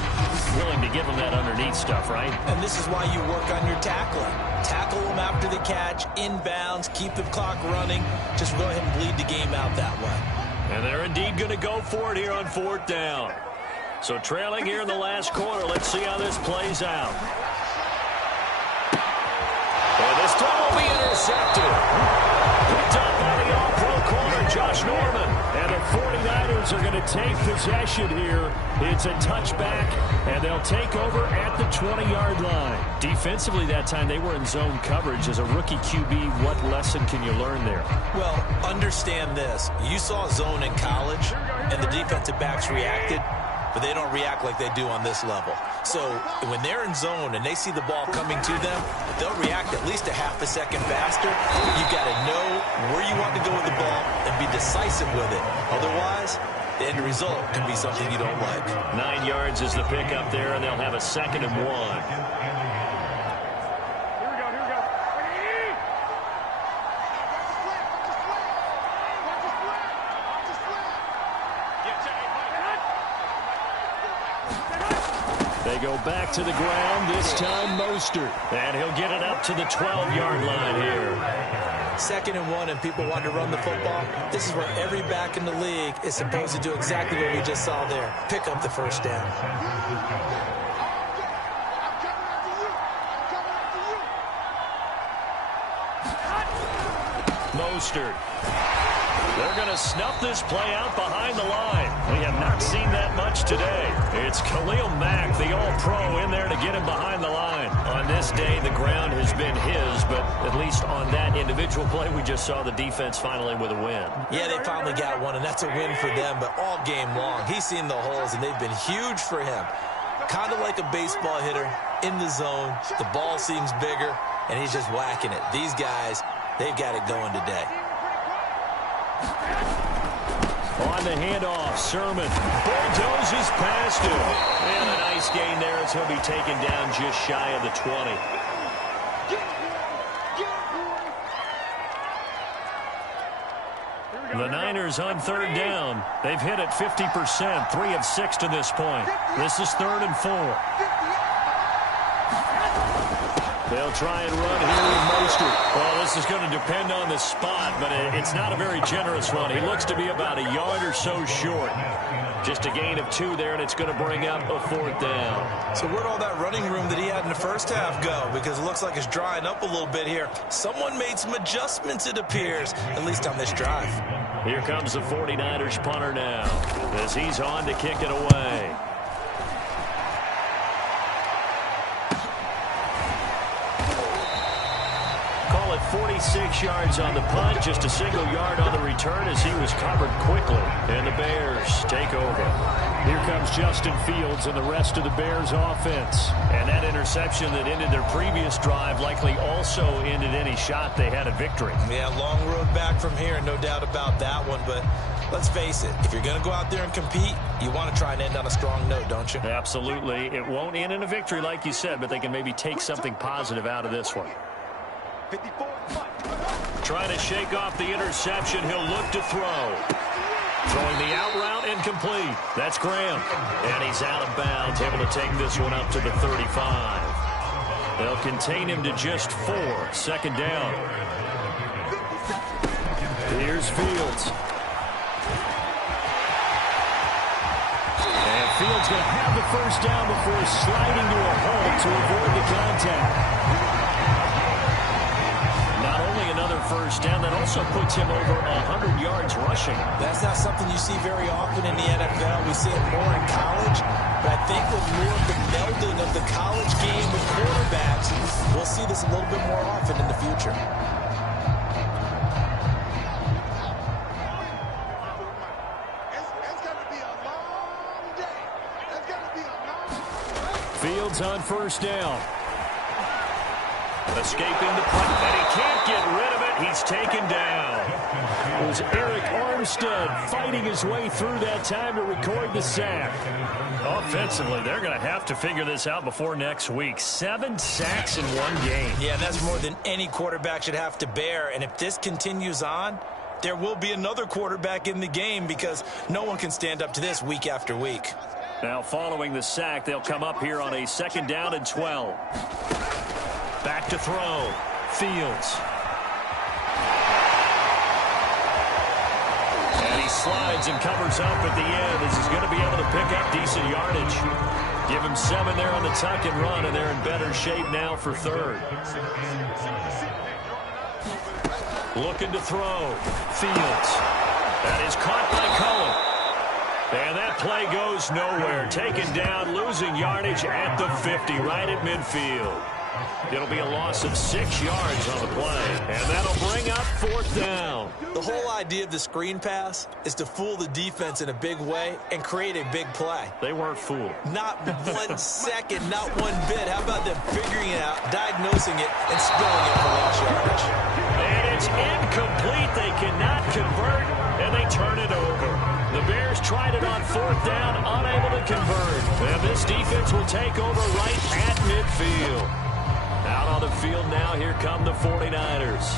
willing to give him that underneath stuff, right? And this is why you work on your tackling. Tackle him after the catch, inbounds, keep the clock running. Just go ahead and bleed the game out that way. And they're indeed going to go for it here on 4th down. So trailing here in the last quarter, let's see how this plays out. And this time will be intercepted. Picked up by the all-pro corner, Josh Norman. And the 49ers are going to take possession here. It's a touchback, and they'll take over at the 20-yard line. Defensively that time, they were in zone coverage. As a rookie QB, what lesson can you learn there? Well, understand this. You saw zone in college, and the defensive backs reacted, but they don't react like they do on this level. So when they're in zone and they see the ball coming to them, they'll react at least a half a second faster. You've got to know where you want to go with the ball and be decisive with it. Otherwise, the end result can be something you don't like. 9 yards is the pickup there, and they'll have a 2nd and 1. They go back to the ground, this time Mostert. And he'll get it up to the 12-yard line here. 2nd and 1, and people want to run the football. This is where every back in the league is supposed to do exactly what we just saw there. Pick up the 1st down. Mostert. They're going to snuff this play out behind the line. We have not seen that much today. It's Khalil Mack, the all-pro, in there to get him behind the line. On this day, the ground has been his, but at least on that individual play, we just saw the defense finally with a win. Yeah, they finally got one, and that's a win for them, but all game long, he's seen the holes, and they've been huge for him. Kind of like a baseball hitter in the zone. The ball seems bigger, and he's just whacking it. These guys, they've got it going today. On the handoff, Sermon bulldozes past him. And a nice gain there as he'll be taken down just shy of the 20. The Niners on 3rd down. They've hit it 50%, 3 of 6 to this point. This is 3rd and 4. They'll try and run here with Mostert. Well, this is going to depend on the spot, but it's not a very generous one. He looks to be about a yard or so short. Just a gain of 2 there, and it's going to bring up a 4th down. So where'd all that running room that he had in the first half go? Because it looks like it's drying up a little bit here. Someone made some adjustments, it appears, at least on this drive. Here comes the 49ers punter now as he's on to kick it away. Call it 46 yards on the punt, just a single yard on the return as he was covered quickly. And the Bears take over. Here comes Justin Fields and the rest of the Bears offense. And that interception that ended their previous drive likely also ended any shot they had at victory. Yeah, long road back from here, no doubt about that one. But let's face it, if you're going to go out there and compete, you want to try and end on a strong note, don't you? Absolutely. It won't end in a victory like you said, but they can maybe take something positive out of this one. 54. Trying to shake off the interception. He'll look to throw. Throwing the out route incomplete. That's Graham. And he's out of bounds, able to take this one up to the 35. They'll contain him to just 4. Second down. Here's Fields. And Fields going to have the first down before sliding to a halt to avoid the contact. Another first down that also puts him over 100 yards rushing. That's not something you see very often in the NFL. We see it more in college, but I think with more of the melding of the college game with quarterbacks, we'll see this a little bit more often in the future. It's going to be a long day. It's going to be a long day. Fields on first down. Escaping the punt, and he can't get rid of it. He's taken down. It was Eric Armstead fighting his way through that time to record the sack. Offensively, they're going to have to figure this out before next week. 7 sacks in one game. Yeah, that's more than any quarterback should have to bear. And if this continues on, there will be another quarterback in the game because no one can stand up to this week after week. Now, following the sack, they'll come up here on a 2nd down and 12. Back to throw. Fields. And he slides and covers up at the end as he's going to be able to pick up decent yardage. Give him 7 there on the tuck and run, and they're in better shape now for 3rd. Looking to throw. Fields. That is caught by Cullen. And that play goes nowhere. Taken down, losing yardage at the 50, right at midfield. It'll be a loss of 6 yards on the play. And that'll bring up 4th down. The whole idea of the screen pass is to fool the defense in a big way and create a big play. They weren't fooled. Not 1 second, not 1 bit. How about them figuring it out, diagnosing it, and spilling it for lost yardage? And it's incomplete. They cannot convert, and they turn it over. The Bears tried it on 4th down, unable to convert. And this defense will take over right at midfield. Out on the field now, here come the 49ers.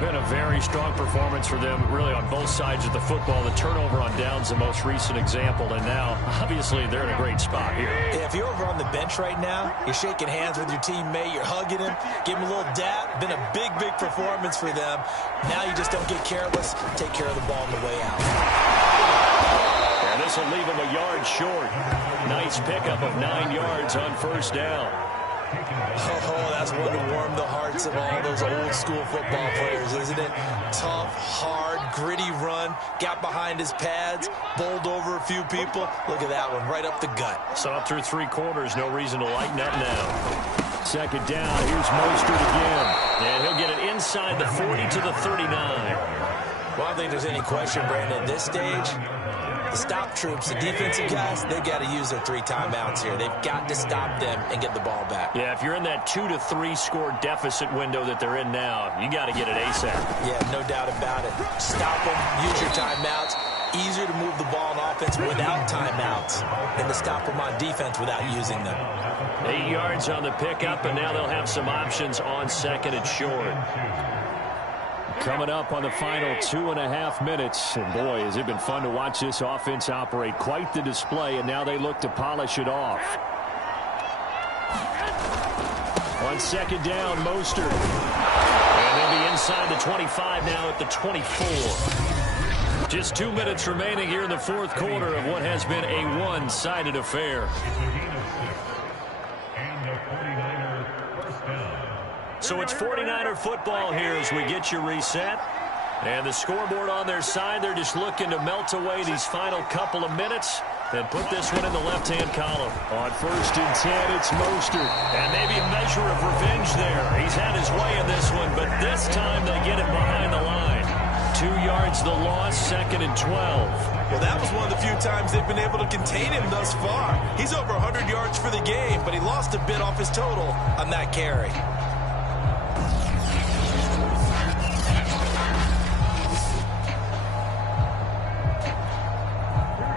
Been a very strong performance for them, really, on both sides of the football. The turnover on downs, the most recent example, and now, obviously, they're in a great spot here. Yeah, if you're over on the bench right now, you're shaking hands with your teammate, you're hugging him, give him a little dap. Been a big, big performance for them. Now you just don't get careless. Take care of the ball on the way out. And this will leave him a yard short. Nice pickup of 9 yards on 1st down. Oh, that's one to warm the hearts of all those old school football players, isn't it? Tough, hard, gritty run, got behind his pads, bowled over a few people. Look at that one, right up the gut. So up through 3 quarters, no reason to lighten up now. 2nd down, here's Mostert again. And he'll get it inside the 40 to the 39. Well, I don't think there's any question, Brandon, at this stage, the stop troops, the defensive guys, they've got to use their 3 timeouts here. They've got to stop them and get the ball back. Yeah, if you're in that 2 to 3 score deficit window that they're in now, you got to get it ASAP. Yeah, no doubt about it. Stop them, use your timeouts. Easier to move the ball on offense without timeouts than to stop them on defense without using them. 8 yards on the pickup, and now they'll have some options on 2nd and short. Coming up on the final 2.5 minutes. And boy, has it been fun to watch this offense operate. Quite the display, and now they look to polish it off. On 2nd down, Mostert. And they'll be inside the 25 now at the 24. Just 2 minutes remaining here in the 4th quarter of what has been a one-sided affair. So it's 49er football here as we get you reset. And the scoreboard on their side, they're just looking to melt away these final couple of minutes and put this one in the left-hand column. On 1st and 10, it's Mostert. And maybe a measure of revenge there. He's had his way in this one, but this time they get him behind the line. 2 yards the loss, 2nd and 12. Well, that was one of the few times they've been able to contain him thus far. He's over 100 yards for the game, but he lost a bit off his total on that carry.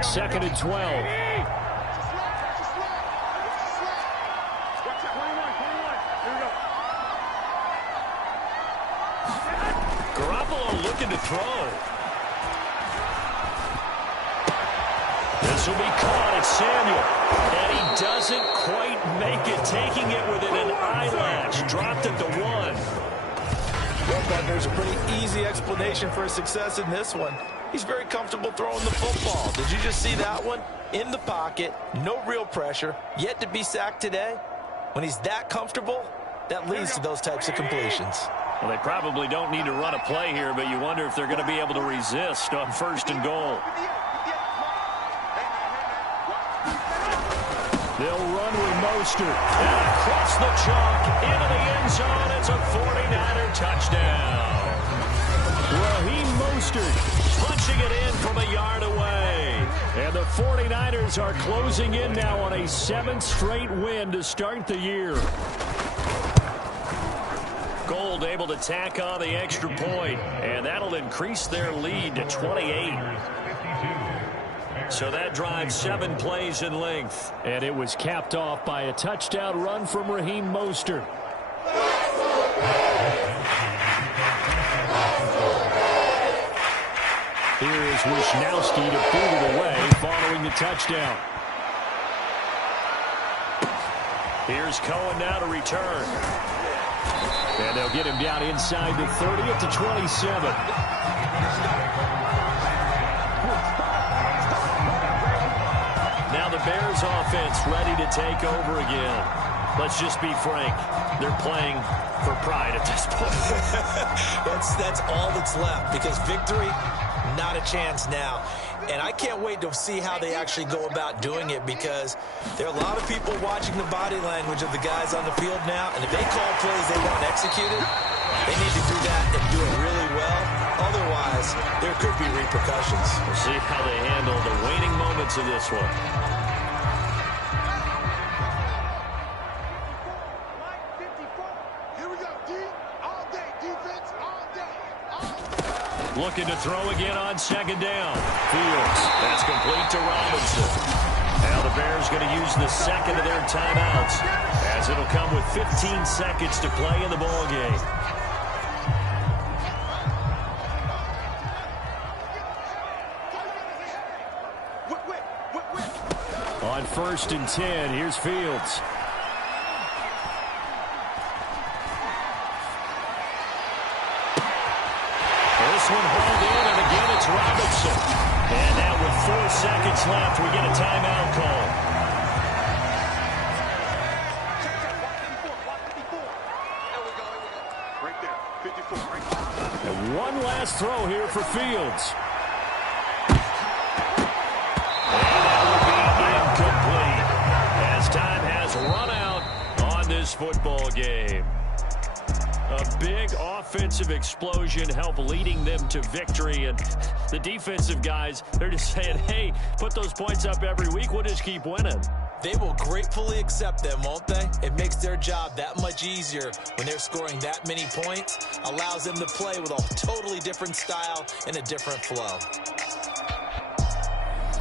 Second and 12. Garoppolo looking to throw. This will be caught. It's Samuel. And he doesn't quite make it, taking it within an eyelash. Dropped at the 1. Well, but there's a pretty easy explanation for his success in this one. He's very comfortable throwing the football. Did you just see that one? In the pocket, no real pressure, yet to be sacked today. When he's that comfortable, that leads to those types of completions. Well, they probably don't need to run a play here, but you wonder if they're going to be able to resist on 1st and goal. They'll run with Mostert. And across the chalk, into the end zone. It's a 49er touchdown. Raheem Mostert punching it in from a yard away. And the 49ers are closing in now on a 7th straight win to start the year. Gold able to tack on the extra point, and that'll increase their lead to 28. So that drives 7 plays in length. And it was capped off by a touchdown run from Raheem Mostert. Here is Wishnowsky to boot it away following the touchdown. Here's Cohen now to return. And they'll get him down inside the 30 at the 27. Now the Bears offense ready to take over again. Let's just be frank. They're playing for pride at this point. That's all that's left, because victory, not a chance now. And I can't wait to see how they actually go about doing it, because there are a lot of people watching the body language of the guys on the field now, and if they call plays they want executed, they need to do that and do it really well. Otherwise, there could be repercussions. We'll see how they handle the waning moments of this one. Looking to throw again on 2nd down. Fields. That's complete to Robinson. Now the Bears going to use the 2nd of their timeouts, as it'll come with 15 seconds to play in the ballgame. On 1st and 10, here's Fields. This one hauled in, and again it's Robinson. And now with 4 seconds left, we get a timeout call. And one last throw here for Fields. And that will be incomplete, as time has run out on this football game. A big offensive explosion helped leading them to victory. And the defensive guys, they're just saying, hey, put those points up every week. We'll just keep winning. They will gratefully accept them, won't they? It makes their job that much easier when they're scoring that many points. Allows them to play with a totally different style and a different flow.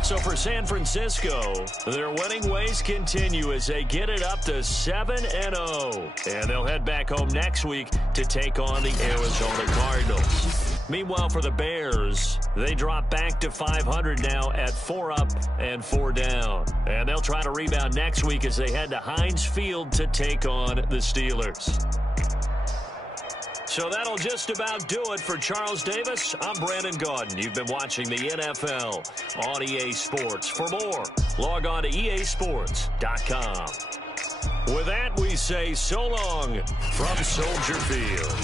So for San Francisco, their winning ways continue as they get it up to 7-0. And they'll head back home next week to take on the Arizona Cardinals. Meanwhile, for the Bears, they drop back to 500 now at 4 up and 4 down. And they'll try to rebound next week as they head to Heinz Field to take on the Steelers. So that'll just about do it for Charles Davis. I'm Brandon Gaudin. You've been watching the NFL on EA Sports. For more, log on to easports.com. With that, we say so long from Soldier Field.